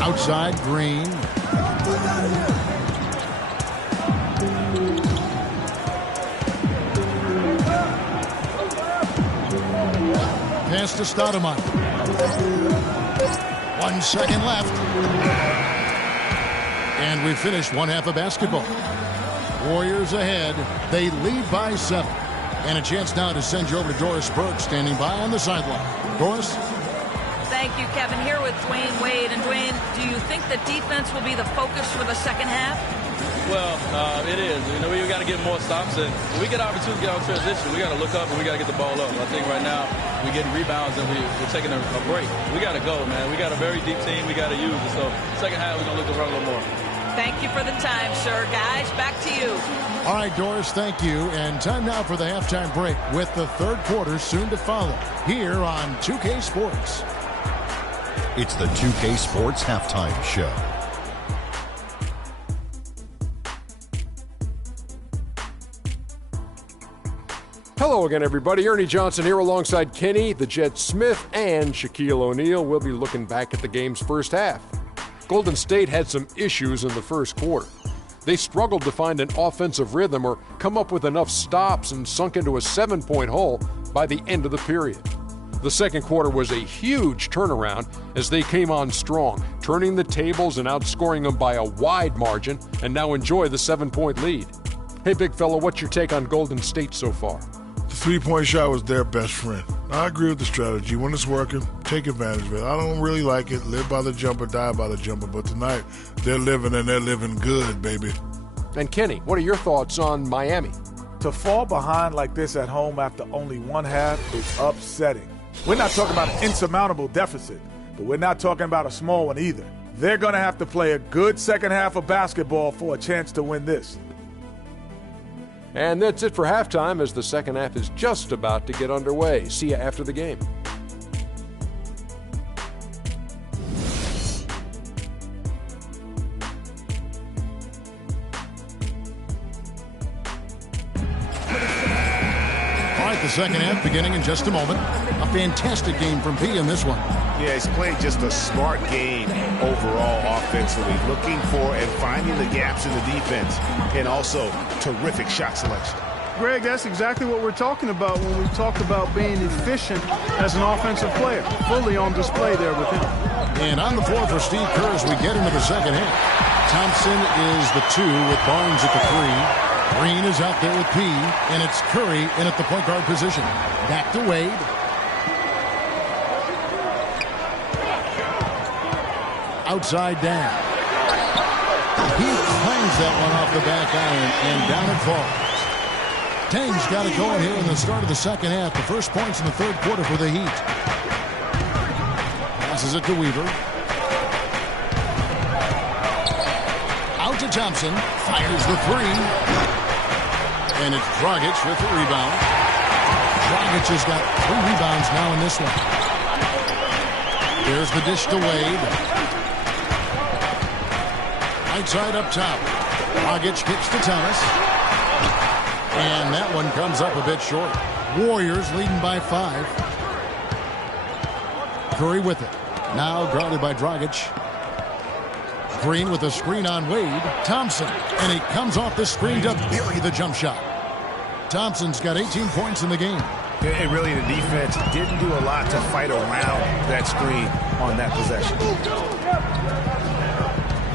Outside, Green. Pass to Stoudemire. 1 second left. And we finished one half of basketball. Warriors ahead. They lead by 7. And a chance now to send you over to Doris Burke, standing by on the sideline. Doris? Thank you, Kevin. Here with Dwayne Wade. And Dwayne, do you think that defense will be the focus for the second half? Well, it is. You know, we got to get more stops. And when we get opportunity to get on transition, we got to look up and we got to get the ball up. I think right now we're getting rebounds and we're taking a break. We got to go, man. We got a very deep team. We got to use it. So second half, we're going to look to run a little more. Thank you for the time, sir. Guys, back to you. All right, Doris, thank you. And time now for the halftime break with the third quarter soon to follow here on 2K Sports. It's the 2K Sports Halftime Show. Hello again, everybody. Ernie Johnson here alongside Kenny, the Jet Smith, and Shaquille O'Neal. We'll be looking back at the game's first half. Golden State had some issues in the first quarter. They struggled to find an offensive rhythm or come up with enough stops and sunk into a 7-point hole by the end of the period. The second quarter was a huge turnaround as they came on strong, turning the tables and outscoring them by a wide margin, and now enjoy the 7-point lead. Hey, big fella, what's your take on Golden State so far? The three-point shot was their best friend. I agree with the strategy. When it's working, take advantage of it. I don't really like it. Live by the jumper, die by the jumper. But tonight, they're living, and they're living good, baby. And Kenny, what are your thoughts on Miami? To fall behind like this at home after only one half is upsetting. We're not talking about an insurmountable deficit, but we're not talking about a small one either. They're going to have to play a good second half of basketball for a chance to win this. And that's it for halftime as the second half is just about to get underway. See you after the game. All right, the second half beginning in just a moment. A fantastic game from P in this one. Yeah, he's played just a smart game overall offensively, looking for and finding the gaps in the defense, and also terrific shot selection. Greg, that's exactly what we're talking about when we talk about being efficient as an offensive player. Fully on display there with him. And on the floor for Steve Kerr as we get into the second half. Thompson is the 2 with Barnes at the 3. Green is out there with P, and it's Curry in at the point guard position. Back to Wade. Outside down. He clangs that one off the back iron, and down it falls. Tang's got it going here in the start of the second half. The first points in the third quarter for the Heat. Passes it to Weaver. Out to Thompson. Fires the 3. And it's Dragic with the rebound. Dragic has got 3 rebounds now in this one. There's the dish to Wade. Right side up top. Dragic kicks to Thomas. And that one comes up a bit short. Warriors leading by 5. Curry with it. Now guarded by Dragic. Green with a screen on Wade. Thompson. And he comes off the screen to bury the jump shot. Thompson's got 18 points in the game. And really, the defense didn't do a lot to fight around that screen on that possession.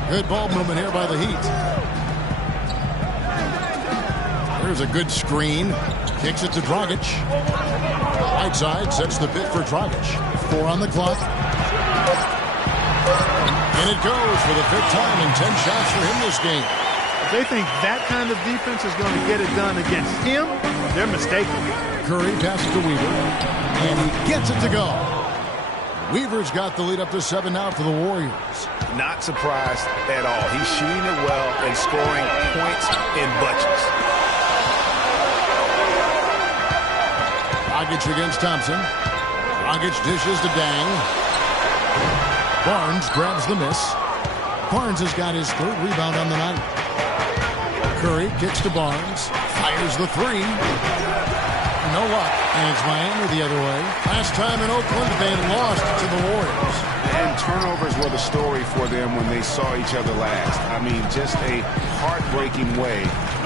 Good ball movement here by the Heat. There's a good screen. Kicks it to Dragic. Right side sets the bit for Dragic. 4 on the clock. And it goes for the 5th time in 10 shots for him this game. If they think that kind of defense is going to get it done against him, they're mistaken. Curry passes to Weaver, and he gets it to go. Weaver's got the lead up to 7 now for the Warriors. Not surprised at all. He's shooting it well and scoring points in bunches. Dragic against Thompson. Dragic dishes to Dang. Barnes grabs the miss. Barnes has got his 3rd rebound on the night. Curry kicks to Barnes. Fires the 3. No luck. And it's Miami the other way. Last time in Oakland, they lost to the Warriors. And turnovers were the story for them when they saw each other last. I mean, just a heartbreaking way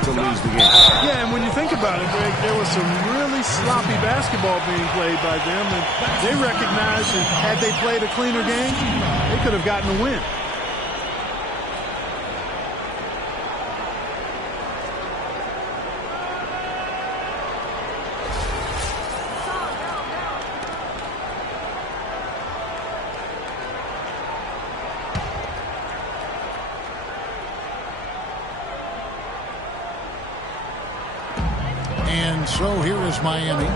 to lose the game. Yeah, and when you think about it, Greg, there was some really sloppy basketball being played by them, and they recognized that had they played a cleaner game, they could have gotten a win. So here is Miami.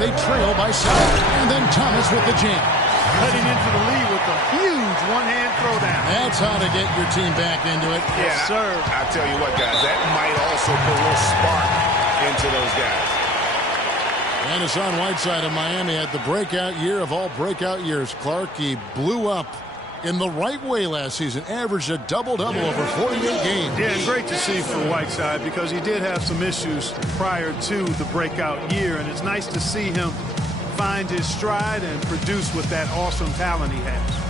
They trail by 7. And then Thomas with the jam. Cutting into the lead with a huge one-hand throwdown. That's how to get your team back into it. Yeah, yes, sir. I'll tell you what, guys, that might also put a little spark into those guys. And Hassan Whiteside of Miami had the breakout year of all breakout years. Clark, he blew up in the right way last season. Averaged a double-double over 48 games. Yeah, and great to see for Whiteside because he did have some issues prior to the breakout year, and it's nice to see him find his stride and produce with that awesome talent he has.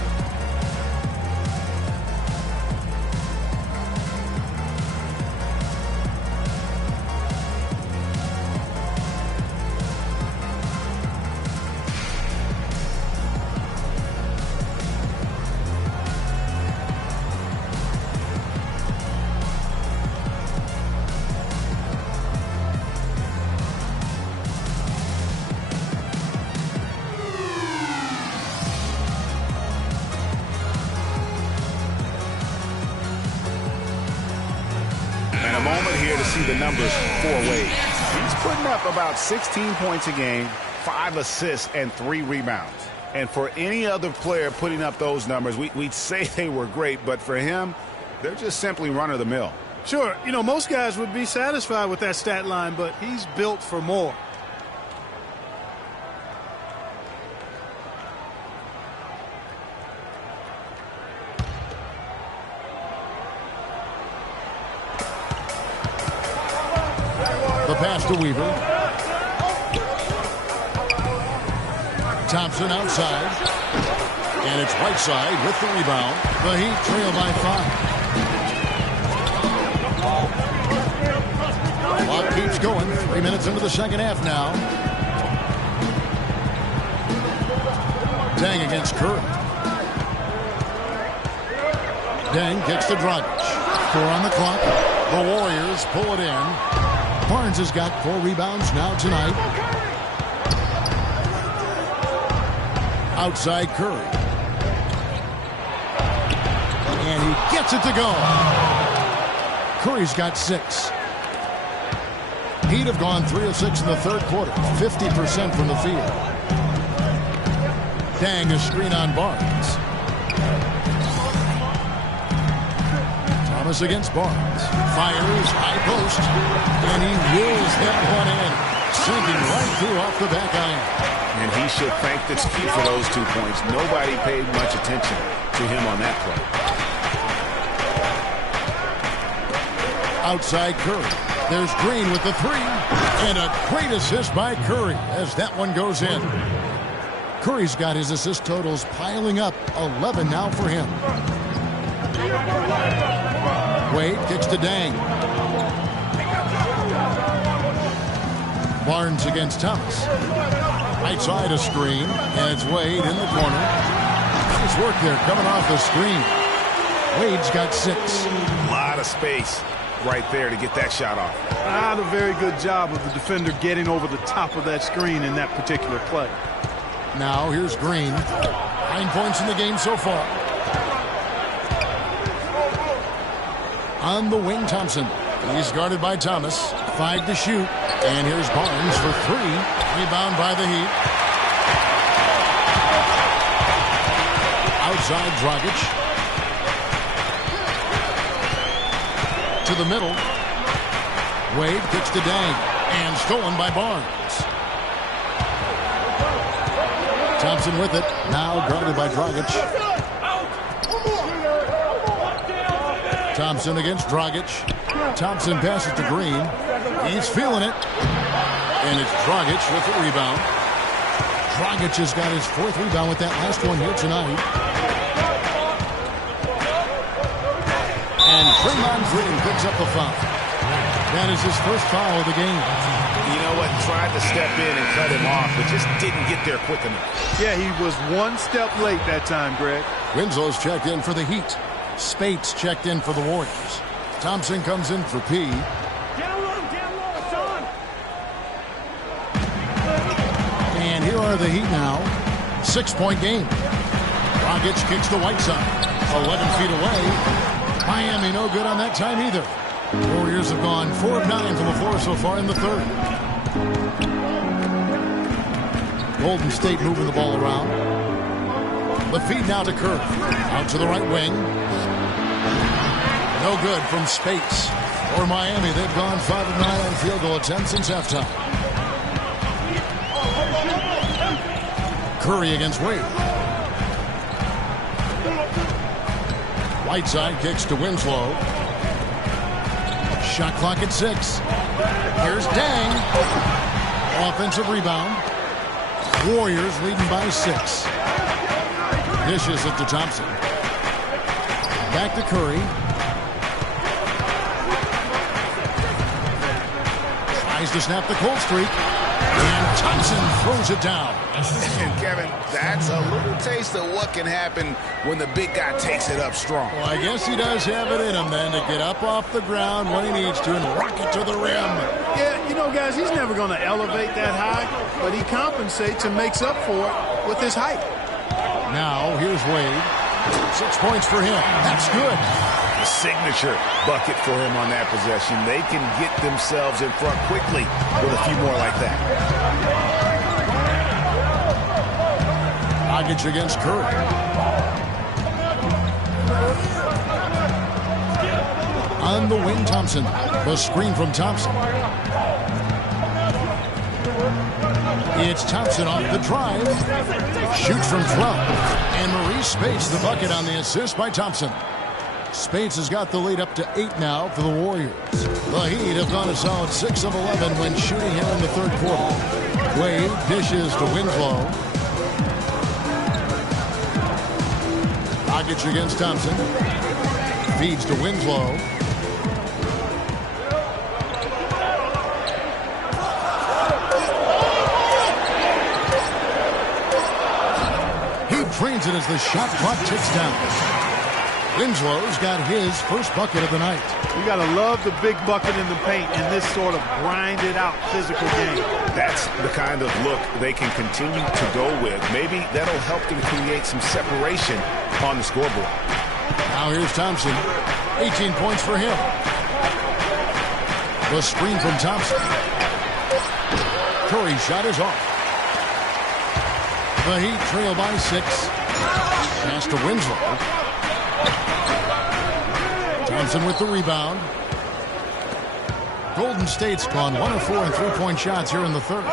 The numbers for Wade. He's putting up about 16 points a game, 5 assists, and 3 rebounds. And for any other player putting up those numbers, we'd say they were great, but for him, they're just simply run-of-the-mill. Sure, you know, most guys would be satisfied with that stat line, but he's built for more. The pass to Weaver. Thompson outside. And it's Whiteside with the rebound. The Heat trail by 5. Clock keeps going. 3 minutes into the second half now. Dang against Curry. Dang kicks to Dragic. 4 on the clock. The Warriors pull it in. Barnes has got 4 rebounds now tonight. Outside Curry. And he gets it to go. Curry's got 6. He'd have gone 3 of 6 in the third quarter. 50% from the field. Dang, a screen on Barnes. Thomas against Barnes. Fires, high post. And he wills that one in. Sinking right through off the back iron. And he should thank the key for those 2 points. Nobody paid much attention to him on that play. Outside Curry. There's Green with the 3. And a great assist by Curry as that one goes in. Curry's got his assist totals piling up. 11 now for him. Wade kicks to Dang. Barnes against Thomas. Right side a screen, and it's Wade in the corner. Nice work there coming off the screen. Wade's got 6. A lot of space right there to get that shot off. Not a very good job of the defender getting over the top of that screen in that particular play. Now here's Green. 9 points in the game so far. On the wing, Thompson. He's guarded by Thomas. 5 to shoot. And here's Barnes for 3. Rebound by the Heat. Outside, Dragic. To the middle. Wade kicks to Dang. And stolen by Barnes. Thompson with it. Now guarded by Dragic. Thompson against Dragic. Thompson passes to Green. He's feeling it. And it's Dragic with the rebound. Dragic has got his 4th rebound with that last one here tonight. And Draymond Green picks up the foul. That is his first foul of the game. You know what? Tried to step in and cut him off, but just didn't get there quick enough. Yeah, he was 1 step late that time, Greg. Winslow's checked in for the Heat. Spates checked in for the Warriors. Thompson comes in for P. And here are the Heat now. 6-point game. Dragic kicks to Whiteside. 11 feet away. Miami no good on that time either. Warriors have gone 4 of 9 from the floor so far in the third. Golden State moving the ball around. The feed now to Curry. Out to the right wing. No good from Spates. For Miami, they've gone 5 of 9 on field goal attempts since halftime. Curry against Wade. Whiteside kicks to Winslow. Shot clock at 6. Here's Dang. Offensive rebound. Warriors leading by 6. Dishes it to Thompson. Back to Curry. Tries to snap the cold streak. And Thompson throws it down. And Kevin, that's a little taste of what can happen when the big guy takes it up strong. Well, I guess he does have it in him then to get up off the ground when he needs to and rock it to the rim. Yeah, you know, guys, he's never going to elevate that high, but he compensates and makes up for it with his height. Now, here's Wade. 6 points for him. That's good. A signature bucket for him on that possession. They can get themselves in front quickly with a few more like that. Dragic against Curry. On the wing, Thompson. The screen from Thompson. It's Thompson off the drive. Shoots from 12. And Maurice Spates the bucket on the assist by Thompson. Spates has got the lead up to 8 now for the Warriors. The Heat have gone a solid 6 of 11 when shooting here in the third quarter. Wade dishes to Winslow. Dragic against Thompson. Feeds to Winslow. He drains it as the shot clock ticks down. Winslow's got his first bucket of the night. You got to love the big bucket in the paint in this sort of grinded-out physical game. That's the kind of look they can continue to go with. Maybe that'll help them create some separation on the scoreboard. Now here's Thompson. 18 points for him. The screen from Thompson. Curry's shot is off. The Heat trail by 6. Pass to Winslow. Thompson with the rebound. Golden State's gone 1 of 4 on three-point shots here in the third.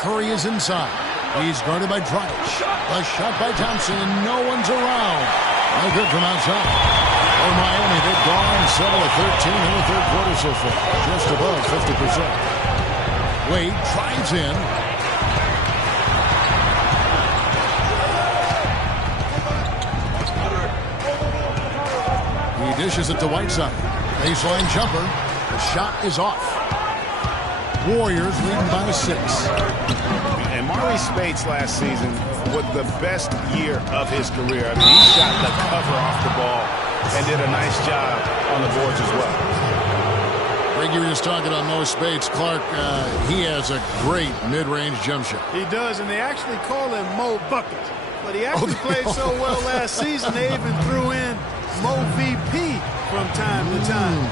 Curry is inside. He's guarded by Dragic. A shot by Thompson. No one's around. No good from outside. For Miami, they've gone 7 of 13 in the third quarter so far. Just above 50%. Wade drives in. He dishes it to Whiteside. Baseline jumper. The shot is off. Warriors leading by 6. And Maurice Spates last season was the best year of his career. I mean, he shot the cover off the ball and did a nice job on the boards as well. Greg, you were just talking about Mo Spates. Clark, he has a great mid-range jump shot. He does, and they actually call him Mo Bucket. But he actually played so well last season, they even threw in Mo VP from time to time.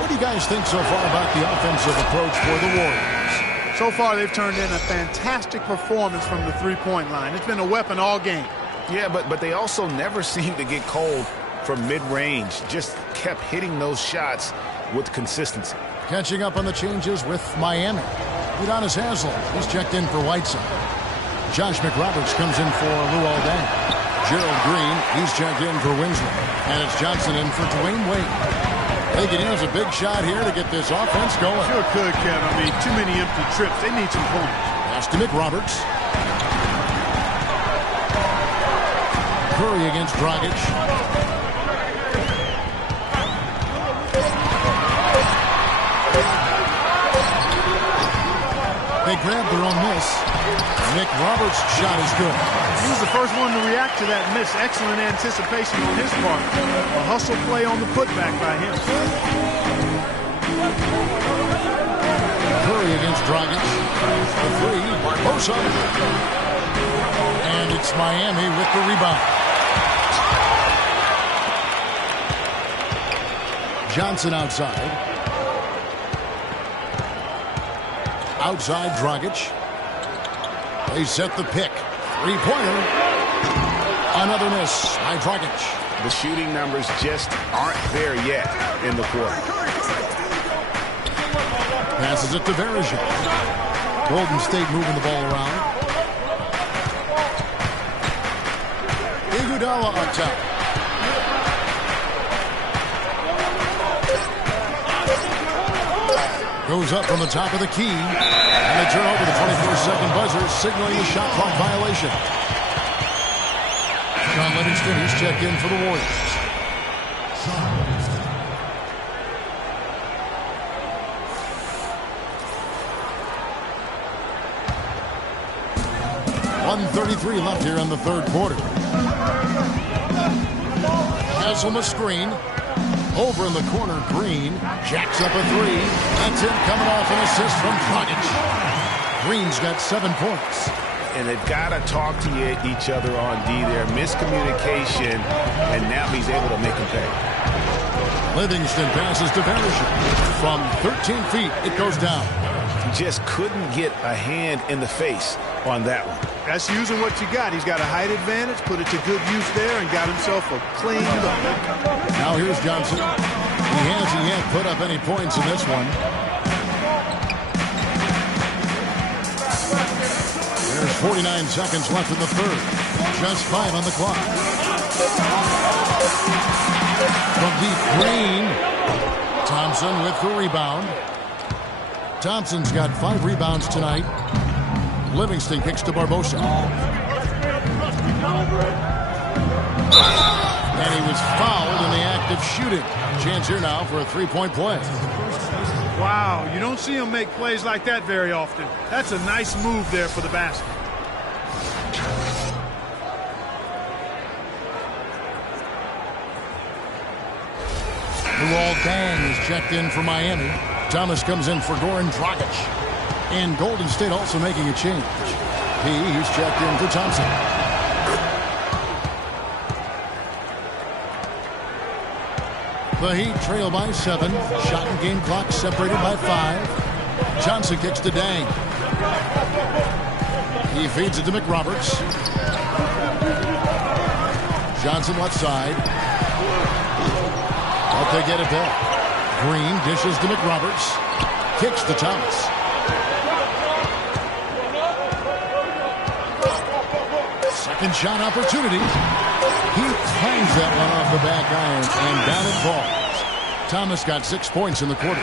What do you guys think so far about the offensive approach for the Warriors? So far, they've turned in a fantastic performance from the three-point line. It's been a weapon all game. Yeah, but they also never seem to get cold from mid-range. Just kept hitting those shots with consistency. Catching up on the changes with Miami. Udonis Haslem, he's checked in for Whiteside. Josh McRoberts comes in for Luol Deng. Gerald Green, he's checked in for Winslow. And it's Johnson in for Dwayne Wade. They can use a big shot here to get this offense going. Sure could, Kevin. I mean, too many empty trips. They need some points. Pass to McRoberts. Curry against Dragic. They grabbed their own miss. McRoberts' shot is good. He was the first one to react to that miss. Excellent anticipation on his part. A hustle play on the putback by him. Curry against Dragic. The three, Barbosa. And it's Miami with the rebound. Johnson outside. Outside Dragic. They set the pick. Three-pointer. Another miss by Dragic. The shooting numbers just aren't there yet in the quarter. Passes it to Bergeron. Golden State moving the ball around. Iguodala up top. Goes up from the top of the key. And they turn over the 24-second buzzer, signaling a shot clock violation. John Livingston, he's checked in for the Warriors. 1:33 left here in the third quarter. Haslem a screen. Over in the corner, Green jacks up a three. That's it, coming off an assist from Dragic. Green's got 7 points. And they've got to talk to each other on D there. Miscommunication, and now he's able to make him pay. Livingston passes to Bergeron. From 13 feet, it goes down. He just couldn't get a hand in the face on that one. That's using what you got. He's got a height advantage, put it to good use there, and got himself a clean look. Now here's Johnson. He hasn't yet put up any points in this one. There's 49 seconds left in the third. Just 5 on the clock. From deep, Green. Thompson with the rebound. Thompson's got 5 rebounds tonight. Livingston kicks to Barbosa. And he was fouled in the act of shooting. Chance here now for a three-point play. Wow, you don't see him make plays like that very often. That's a nice move there for the basket. Luol Deng is checked in for Miami. Thomas comes in for Goran Dragic. And Golden State also making a change. He's checked in for Thompson. The Heat trail by 7. Shot and game clock separated by 5. Johnson kicks to Deng. He feeds it to McRoberts. Johnson left side. But they get it back. Green dishes to McRoberts. Kicks to Thomas. Second shot opportunity. He clangs that one off the back iron, and down it falls. Thomas got 6 points in the quarter.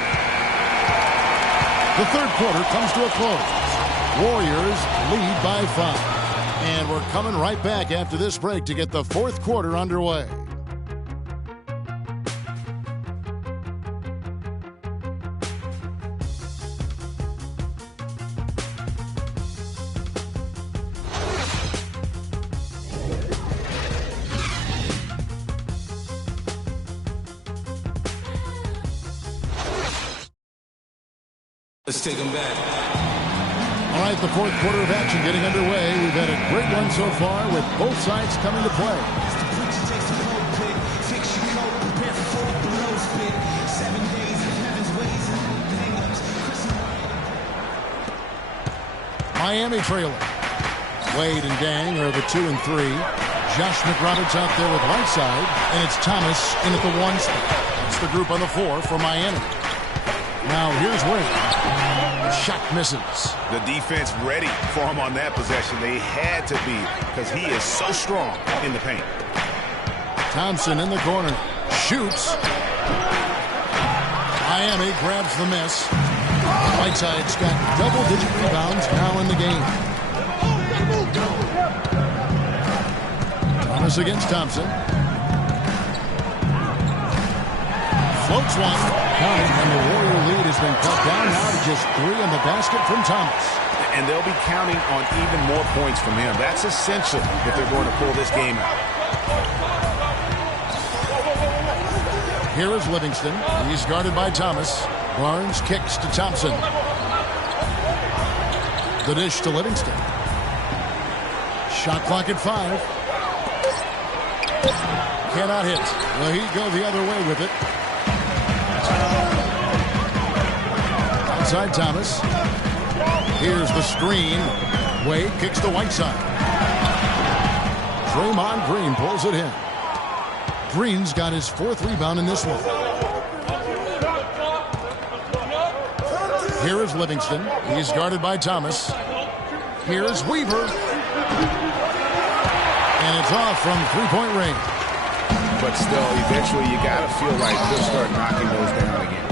The third quarter comes to a close. Warriors lead by 5. And we're coming right back after this break to get the fourth quarter underway. Let's take them back. All right, the fourth quarter of action getting underway. We've had a great one so far with both sides coming to play. Miami trailing. Wade and Dang are the 2 and 3. Josh McRoberts out there with Whiteside, and it's Thomas in at the 1 spot. It's the group on the 4 for Miami. Now here's Wade. The shot misses. The defense ready for him on that possession. They had to be, because he is so strong in the paint. Thompson in the corner. Shoots. Miami grabs the miss. Whiteside's got double-digit rebounds now in the game. Thomas against Thompson. Floats one. Counting, and the Warrior lead has been cut down now to just 3 in the basket from Thomas. And they'll be counting on even more points from him. That's essential if they're going to pull this game out. Here is Livingston. He's guarded by Thomas. Barnes kicks to Thompson. The dish to Livingston. Shot clock at 5. Cannot hit. Well, he'd go the other way with it. Outside Thomas. Here's the screen. Wade kicks to Whiteside. Draymond Green pulls it in. Green's got his 4th rebound in this one. Here is Livingston. He's guarded by Thomas. Here's Weaver. And it's off from 3-point range. But still, eventually you got to feel like he'll start knocking those down again.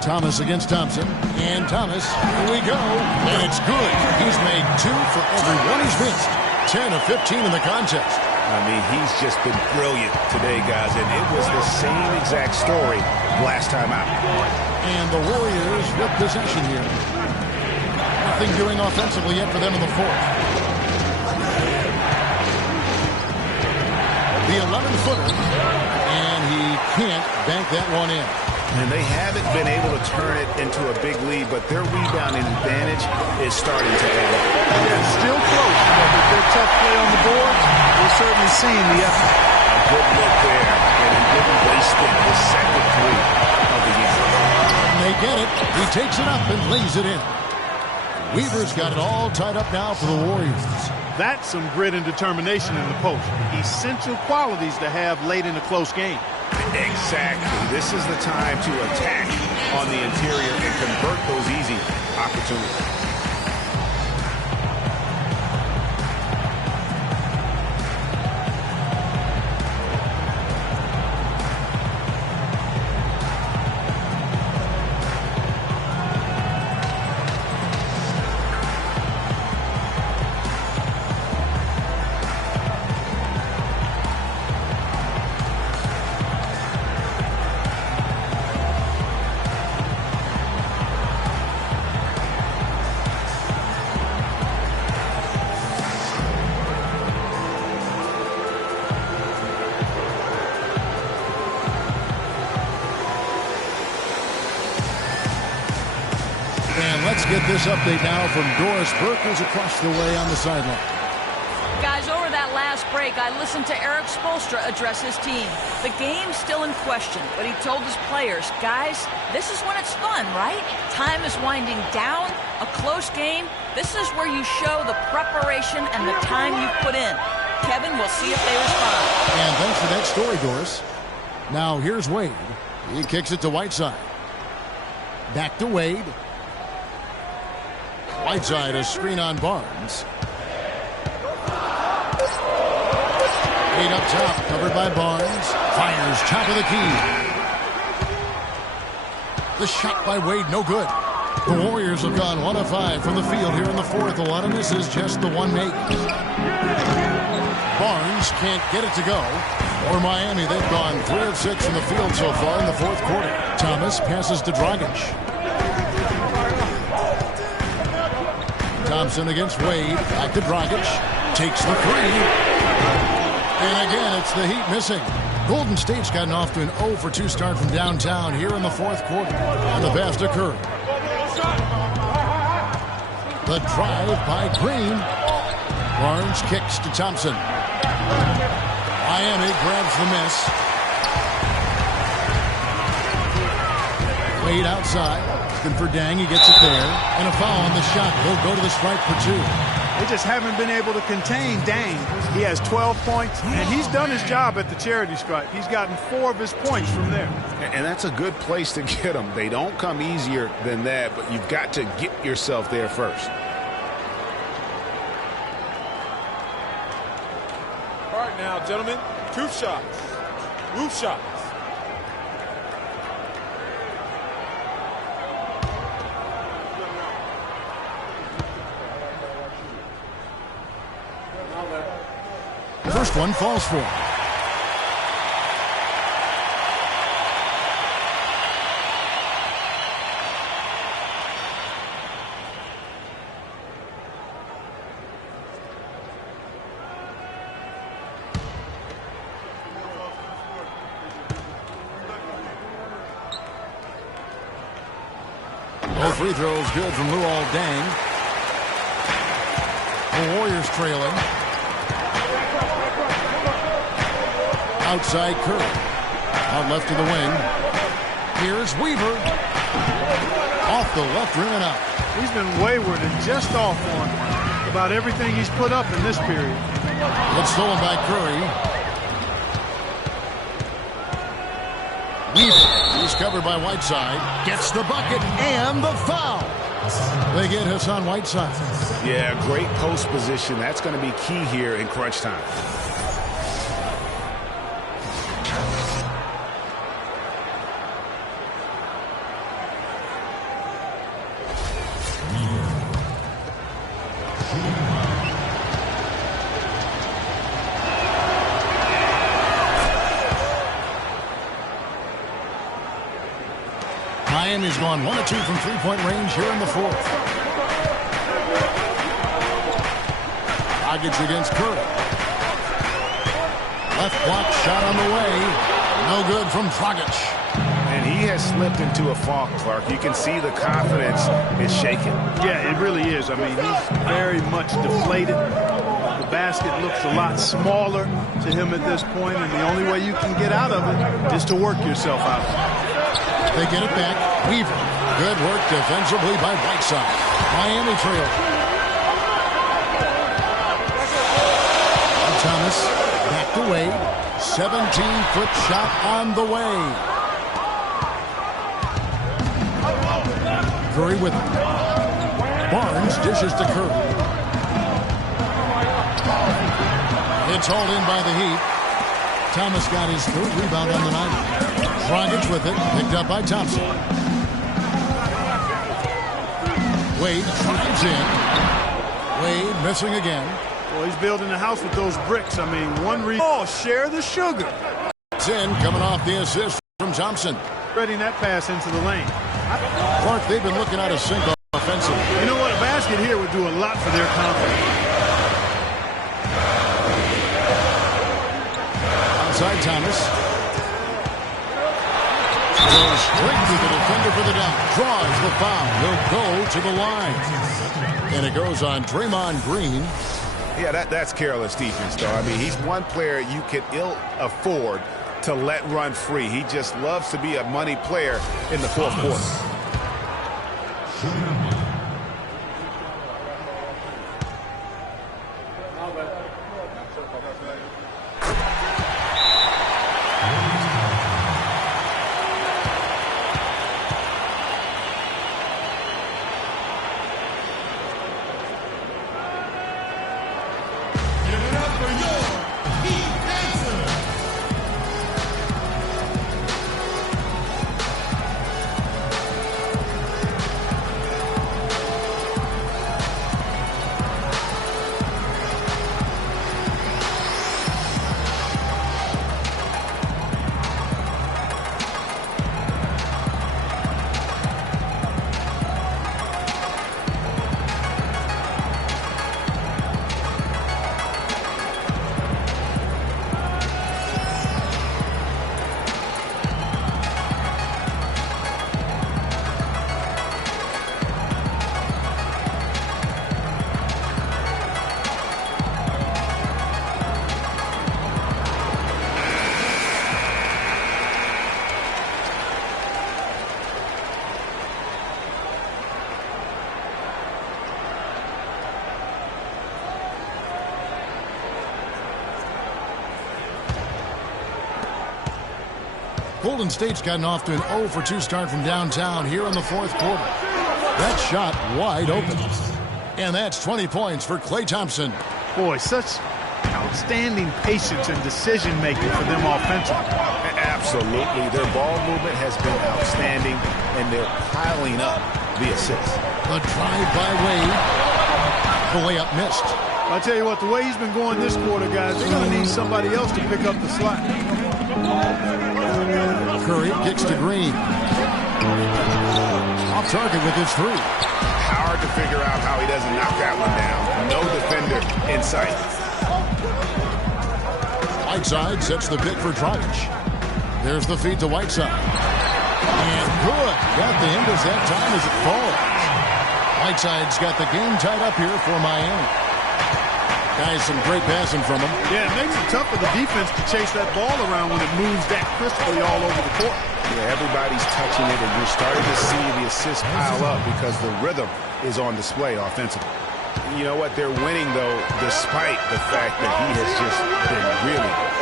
Thomas against Thompson. And Thomas, here we go. And it's good. He's made 2 for every one he's missed. 10 of 15 in the contest. I mean, he's just been brilliant today, guys. And it was the same exact story last time out. And the Warriors with possession here. Nothing doing offensively yet for them in the 4th. The 11-footer. And he can't bank that one in. And they haven't been able to turn it into a big lead, but their rebounding advantage is starting to add up. It's still close, but with their tough play on the board, we're certainly seeing the effort. A good look there, and he didn't waste it. The second 3 of the game. And they get it. He takes it up and lays it in. Weaver's got it all tied up now for the Warriors. That's some grit and determination in the post. Essential qualities to have late in a close game. Exactly. This is the time to attack on the interior and convert those easy opportunities. Let's get this update now from Doris Burke, who's across the way on the sideline. Guys, over that last break, I listened to Eric Spoelstra address his team. The game's still in question, but he told his players, guys, this is when it's fun, right? Time is winding down, a close game. This is where you show the preparation and the time you put in. Kevin, we'll see if they respond. And thanks for that story, Doris. Now, here's Wade. He kicks it to Whiteside. Back to Wade. Whiteside, a screen on Barnes. Wade up top, covered by Barnes. Fires, top of the key. The shot by Wade, no good. The Warriors have gone 1 of 5 from the field here in the 4th. A lot of misses, just the one make. Barnes can't get it to go. For Miami, they've gone 3 of 6 from the field so far in the 4th quarter. Thomas passes to Dragic. Thompson against Wade. Back to Dragic. Takes the 3. And again, it's the Heat missing. Golden State's gotten off to an 0 for 2 start from downtown here in the 4th quarter. And the pass to Curry. The drive by Green. Barnes kicks to Thompson. Miami grabs the miss. Wade outside. Looking for Dang. He gets it there. And a foul on the shot. He'll go to the strike for 2. They just haven't been able to contain Dang. He has 12 points, and he's done his job at the charity stripe. He's gotten 4 of his points from there. And that's a good place to get them. They don't come easier than that, but you've got to get yourself there first. All right now, gentlemen, 2 shots. Roof shots. First one falls for him. Both free throws good from Luol Deng. The Warriors trailing. Outside Curry. Out left to the wing. Here's Weaver. Off the left rim and out. He's been wayward and just off on about everything he's put up in this period. It's stolen by Curry. Weaver. He's covered by Whiteside. Gets the bucket and the foul. They get Hassan Whiteside. Yeah, great post position. That's going to be key here in crunch time. Miami's gone 1 of 2 from three-point range here in the 4th. Dragic against Curry. Left block shot on the way. No good from Dragic. And he has slipped into a funk, Clark. You can see the confidence is shaken. Yeah, it really is. I mean, he's very much deflated. The basket looks a lot smaller to him at this point, and the only way you can get out of it is to work yourself out. They get it back. Weaver. Good work defensively by Whiteside. Miami trail. Thomas back to Wade. 17-foot shot on the way. Curry with it. Barnes dishes to Curry. It's hauled in by the Heat. Thomas got his 3rd rebound on the night. Dragic with it, picked up by Thompson. Wade drives in. Wade missing again. Well, he's building a house with those bricks. I mean, one share the sugar. It's in, coming off the assist from Thompson. Spreading that pass into the lane. Clark, they've been looking at a single offensively. You know what? A basket here would do a lot for their confidence. Outside Thomas. Goes straight to the defender for the dunk. Draws the foul. He'll go to the line. And it goes on Draymond Green. Yeah, that's careless defense, though. I mean, he's one player you can ill afford to let run free. He just loves to be a money player in the 4th quarter. Golden State's gotten off to an 0 for 2 start from downtown here in the fourth quarter. That shot wide open. And that's 20 points for Klay Thompson. Boy, such outstanding patience and decision-making for them offensively. Absolutely. Their ball movement has been outstanding, and they're piling up the assists. The drive by Wade. The layup missed. I'll tell you what, the way he's been going this quarter, guys, they're going to need somebody else to pick up the slack. Curry kicks to Green. Off target with his 3. Hard to figure out how he doesn't knock that one down. No defender in sight. Whiteside sets the pick for Dragic. There's the feed to Whiteside. And good. Got the Ingles that time as it falls. Whiteside's got the game tied up here for Miami. Guys, some great passing from him. Yeah, it makes it tough for the defense to chase that ball around when it moves that crisply all over the court. Yeah, everybody's touching it, and you're starting to see the assists pile up because the rhythm is on display offensively. You know what? They're winning, though, despite the fact that he has just been really good.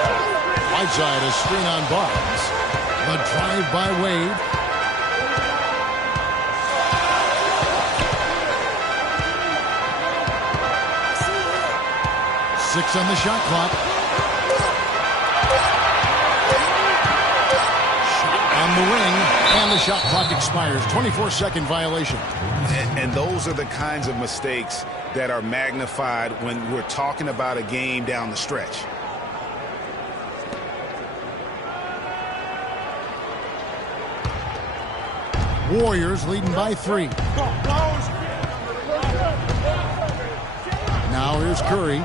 Whiteside a screen on Barnes. The drive by Wade. Six on the shot clock. On the wing, and the shot clock expires. 24-second violation. And those are the kinds of mistakes that are magnified when we're talking about a game down the stretch. Warriors leading by 3. Now here's Curry.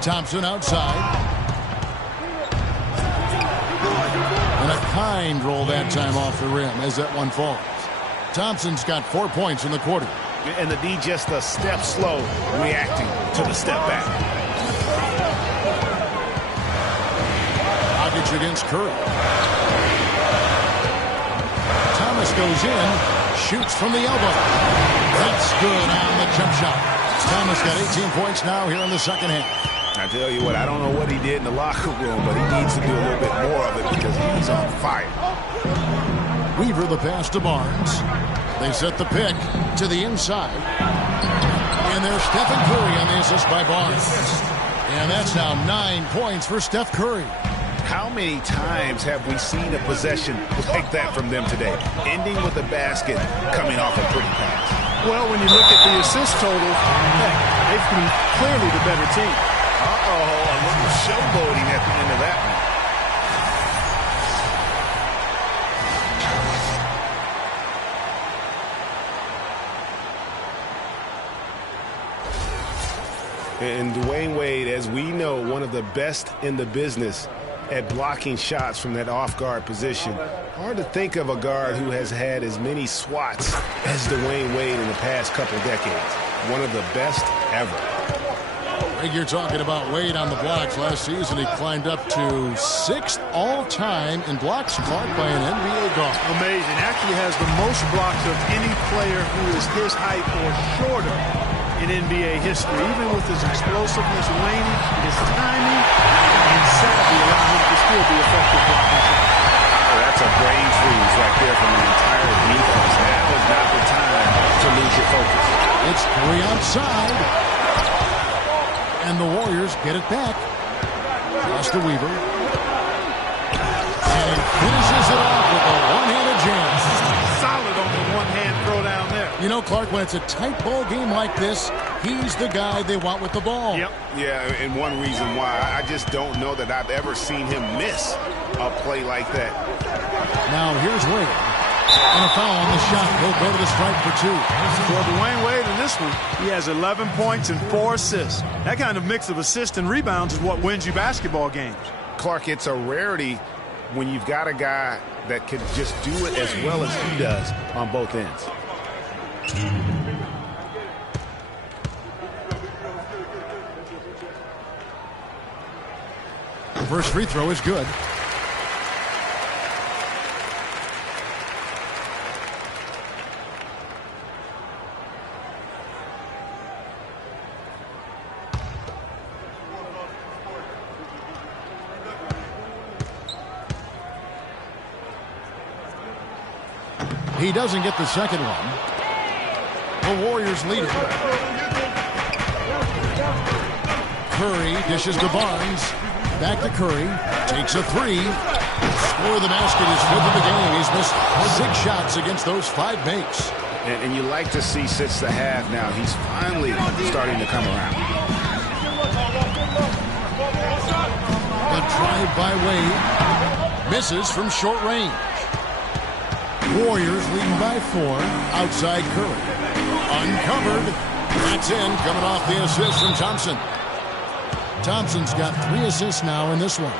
Thompson outside. And a kind roll that time off the rim as that one falls. Thompson's got 4 points in the quarter. And the D just a step slow reacting to the step back. Dragic against Curry. Thomas goes in, shoots from the elbow. That's good on the jump shot. Thomas got 18 points now here in the second half. I tell you what, I don't know what he did in the locker room, but he needs to do a little bit more of it because he's on fire. Weaver the pass to Barnes. They set the pick to the inside. And there's Stephen Curry on the assist by Barnes. And that's now 9 points for Steph Curry. How many times have we seen a possession like that from them today? Ending with a basket, coming off a pretty pass. Well, when you look at the assist total, heck, they've been clearly the better team. Uh-oh, a little showboating at the end of that one. And Dwayne Wade, as we know, one of the best in the business at blocking shots from that off-guard position. Hard to think of a guard who has had as many swats as Dwayne Wade in the past couple decades. One of the best ever. You're talking about Wade on the blocks. Last season, he climbed up to 6th all-time in blocks marked by an NBA guard. Amazing. Actually has the most blocks of any player who is his height or shorter in NBA history. Even with his explosiveness waning, his timing and savvy allow him to still be effective blocking. Oh, that's a brain freeze right there from the entire defense. Now is not the time to lose your focus. It's Curry outside. And the Warriors get it back. Pass to Weaver. And he finishes it off with a one-handed jam. Solid on the one-hand throw down there. You know, Clark, when it's a tight ball game like this, he's the guy they want with the ball. Yep. Yeah, and one reason why, I just don't know that I've ever seen him miss a play like that. Now here's Wade. And a foul on the shot. He'll go to the strike for 2. For Dwayne Wade in this one, he has 11 points and 4 assists. That kind of mix of assists and rebounds is what wins you basketball games. Clark, it's a rarity when you've got a guy that can just do it as well as he does on both ends. The first free throw is good. He doesn't get the second one. The Warriors lead it. Curry dishes to Barnes. Back to Curry. Takes a three. Score the basket, his fifth of the game. He's missed 6 shots against those 5 makes. And you like to see since the half now, he's finally starting to come around. The drive by Wade. Misses from short range. Warriors leading by 4. Outside Curry. Uncovered. That's in, coming off the assist from Thompson. Thompson's got 3 assists now in this one.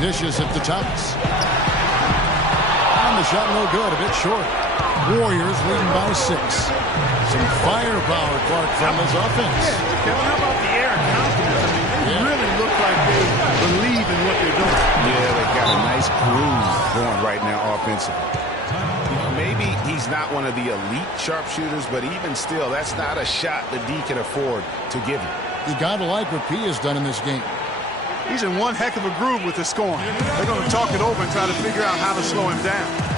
Dishes at the tops. And the shot no good, a bit short. Warriors leading by 6. Some firepower, Clark, from his offense. Yeah, Kevin, how about the air of confidence? I mean, they really look like they believe in what they're doing. Yeah, they've got a nice groove going right now offensively. Maybe he's not one of the elite sharpshooters, but even still, that's not a shot that D can afford to give him. You got to like what P has done in this game. He's in one heck of a groove with the scoring. They're going to talk it over and try to figure out how to slow him down.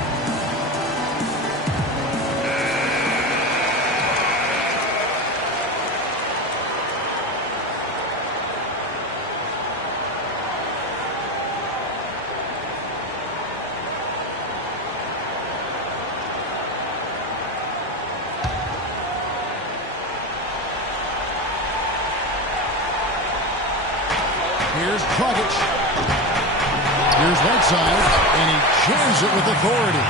Here's Dragic. Here's Whiteside, and he jams it with authority.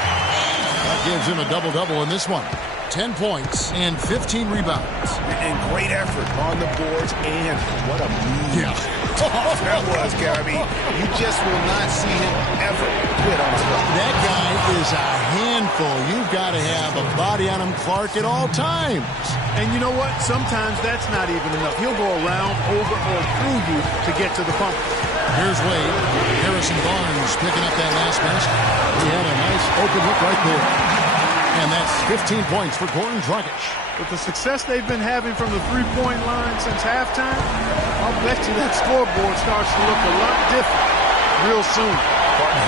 That gives him a double-double in this one. 10 points and 15 rebounds. And great effort on the boards, and what a move. Yeah. That was, I mean, you just will not see him ever quit on his run. That guy is a handful. You've got to have a body on him, Clark, at all times. And you know what? Sometimes that's not even enough. He'll go around, over, or through you to get to the pump. Here's Wade. Harrison Barnes picking up that last basket. He had a nice open look right there. And that's 15 points for Goran Dragic. With the success they've been having from the three-point line since halftime, I'll bet you that scoreboard starts to look a lot different real soon.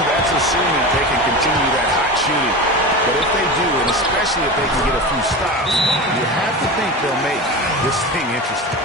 That's assuming they can continue that hot shooting. But if they do, and especially if they can get a few stops, you have to think they'll make this thing interesting.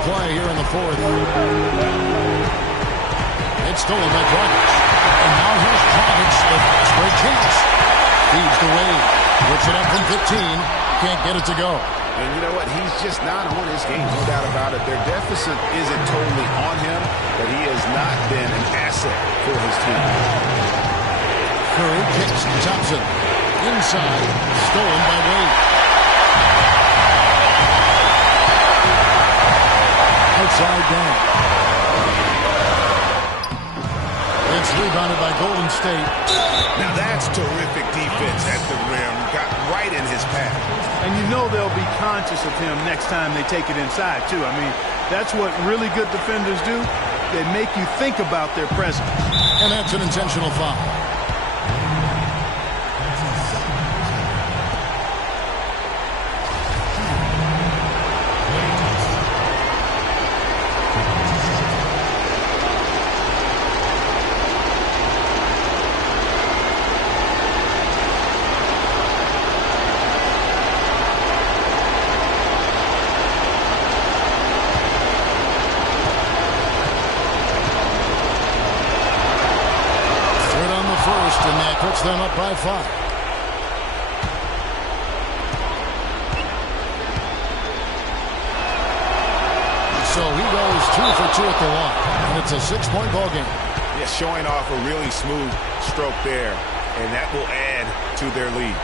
the play here in the fourth. It's stolen by Dragic. And now here's Dragic, the fast break chance. Feeds the Wade. Puts it up from 15. Can't get it to go. And you know what? He's just not on his game, no doubt about it. Their deficit isn't totally on him, but he has not been an asset for his team. Curry kicks to Thompson. Inside. Stolen by Wade. Outside down. It's rebounded by Golden State. Now that's terrific defense at the rim. Got right in his path. And you know they'll be conscious of him next time they take it inside, too. I mean, that's what really good defenders do. They make you think about their presence. And that's an intentional foul. And that puts them up by 5. So he goes 2 for 2 at the line, and it's a 6-point ball game. Yeah, showing off a really smooth stroke there, and that will add to their lead.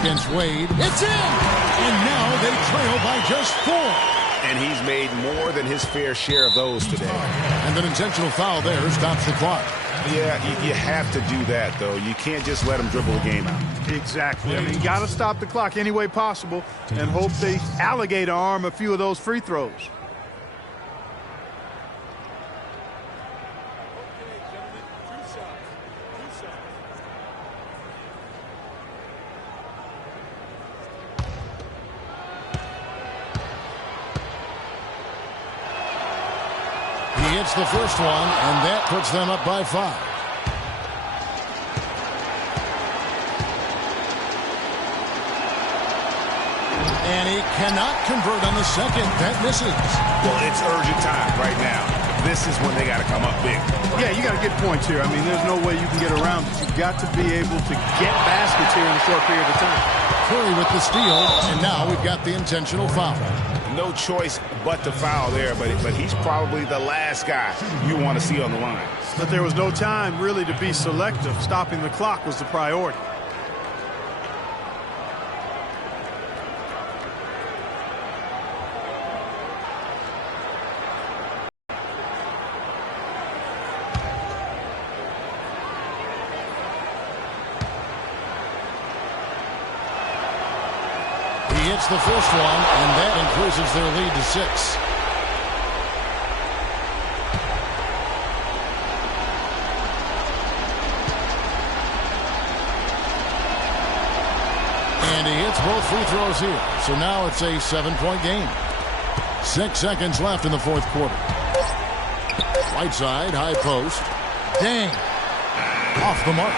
Against Wade. It's in! And now they trail by just 4. And he's made more than his fair share of those today. And an intentional foul there stops the clock. Yeah, you have to do that, though. You can't just let him dribble the game out. Exactly. I mean, you got to stop the clock any way possible and hope they alligator arm a few of those free throws. He hits the first one, and that puts them up by 5. And he cannot convert on the second. That misses. Well, it's urgent time right now. This is when they got to come up big. Yeah, you got to get points here. I mean, there's no way you can get around it. You've got to be able to get baskets here in a short period of time. Curry with the steal, and now we've got the intentional foul. No choice but to foul there, but he's probably the last guy you want to see on the line. But there was no time really to be selective. Stopping the clock was the priority. He hits the first one, and that increases their lead to 6. And he hits both free throws here. So now it's a 7-point game. 6 seconds left in the fourth quarter. Right side, high post. Dang. Off the mark.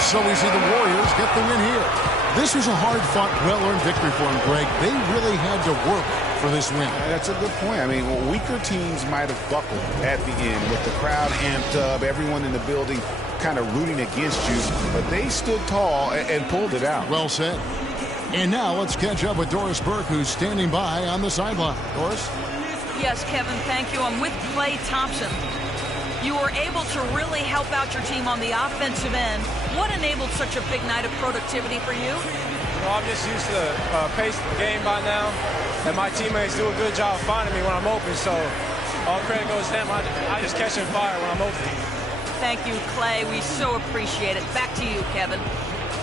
So we see the Warriors get the win here. This was a hard-fought, well-earned victory for him, Greg. They really had to work for this win. That's a good point. I mean, weaker teams might have buckled at the end with the crowd amped up, everyone in the building kind of rooting against you, but they stood tall and pulled it out. Well said. And now let's catch up with Doris Burke, who's standing by on the sideline. Doris? Yes, Kevin, thank you. I'm with Clay Thompson. You were able to really help out your team on the offensive end. What enabled such a big night of productivity for you? Well, I'm just used to the pace of the game by now, and my teammates do a good job of finding me when I'm open, so all credit goes to them. I just catch and fire when I'm open. Thank you, Clay. We so appreciate it. Back to you, Kevin.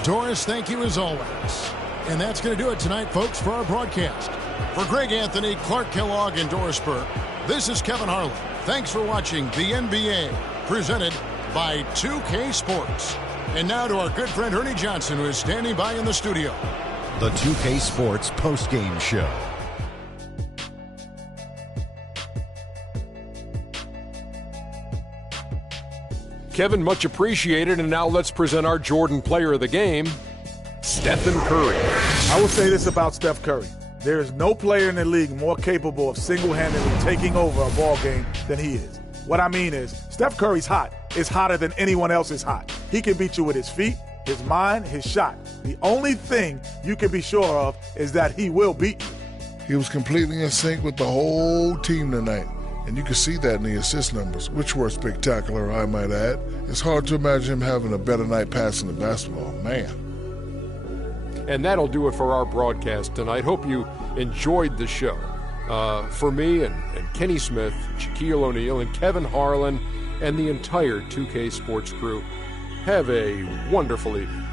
Doris, thank you as always. And that's going to do it tonight, folks, for our broadcast. For Greg Anthony, Clark Kellogg, and Doris Burke, this is Kevin Harlan. Thanks for watching the NBA, presented by 2K Sports. And now to our good friend Ernie Johnson, who is standing by in the studio. The 2K Sports postgame show. Kevin, much appreciated. And now let's present our Jordan player of the game, Stephen Curry. I will say this about Steph Curry. There is no player in the league more capable of single-handedly taking over a ball game than he is. What I mean is, Steph Curry's hot. Is hotter than anyone else is hot. He can beat you with his feet, his mind, his shot. The only thing you can be sure of is that he will beat you. He was completely in sync with the whole team tonight. And you can see that in the assist numbers, which were spectacular, I might add. It's hard to imagine him having a better night passing the basketball. Man. And that'll do it for our broadcast tonight. Hope you enjoyed the show. For me and Kenny Smith, Shaquille O'Neal, and Kevin Harlan, and the entire 2K Sports crew, have a wonderful evening.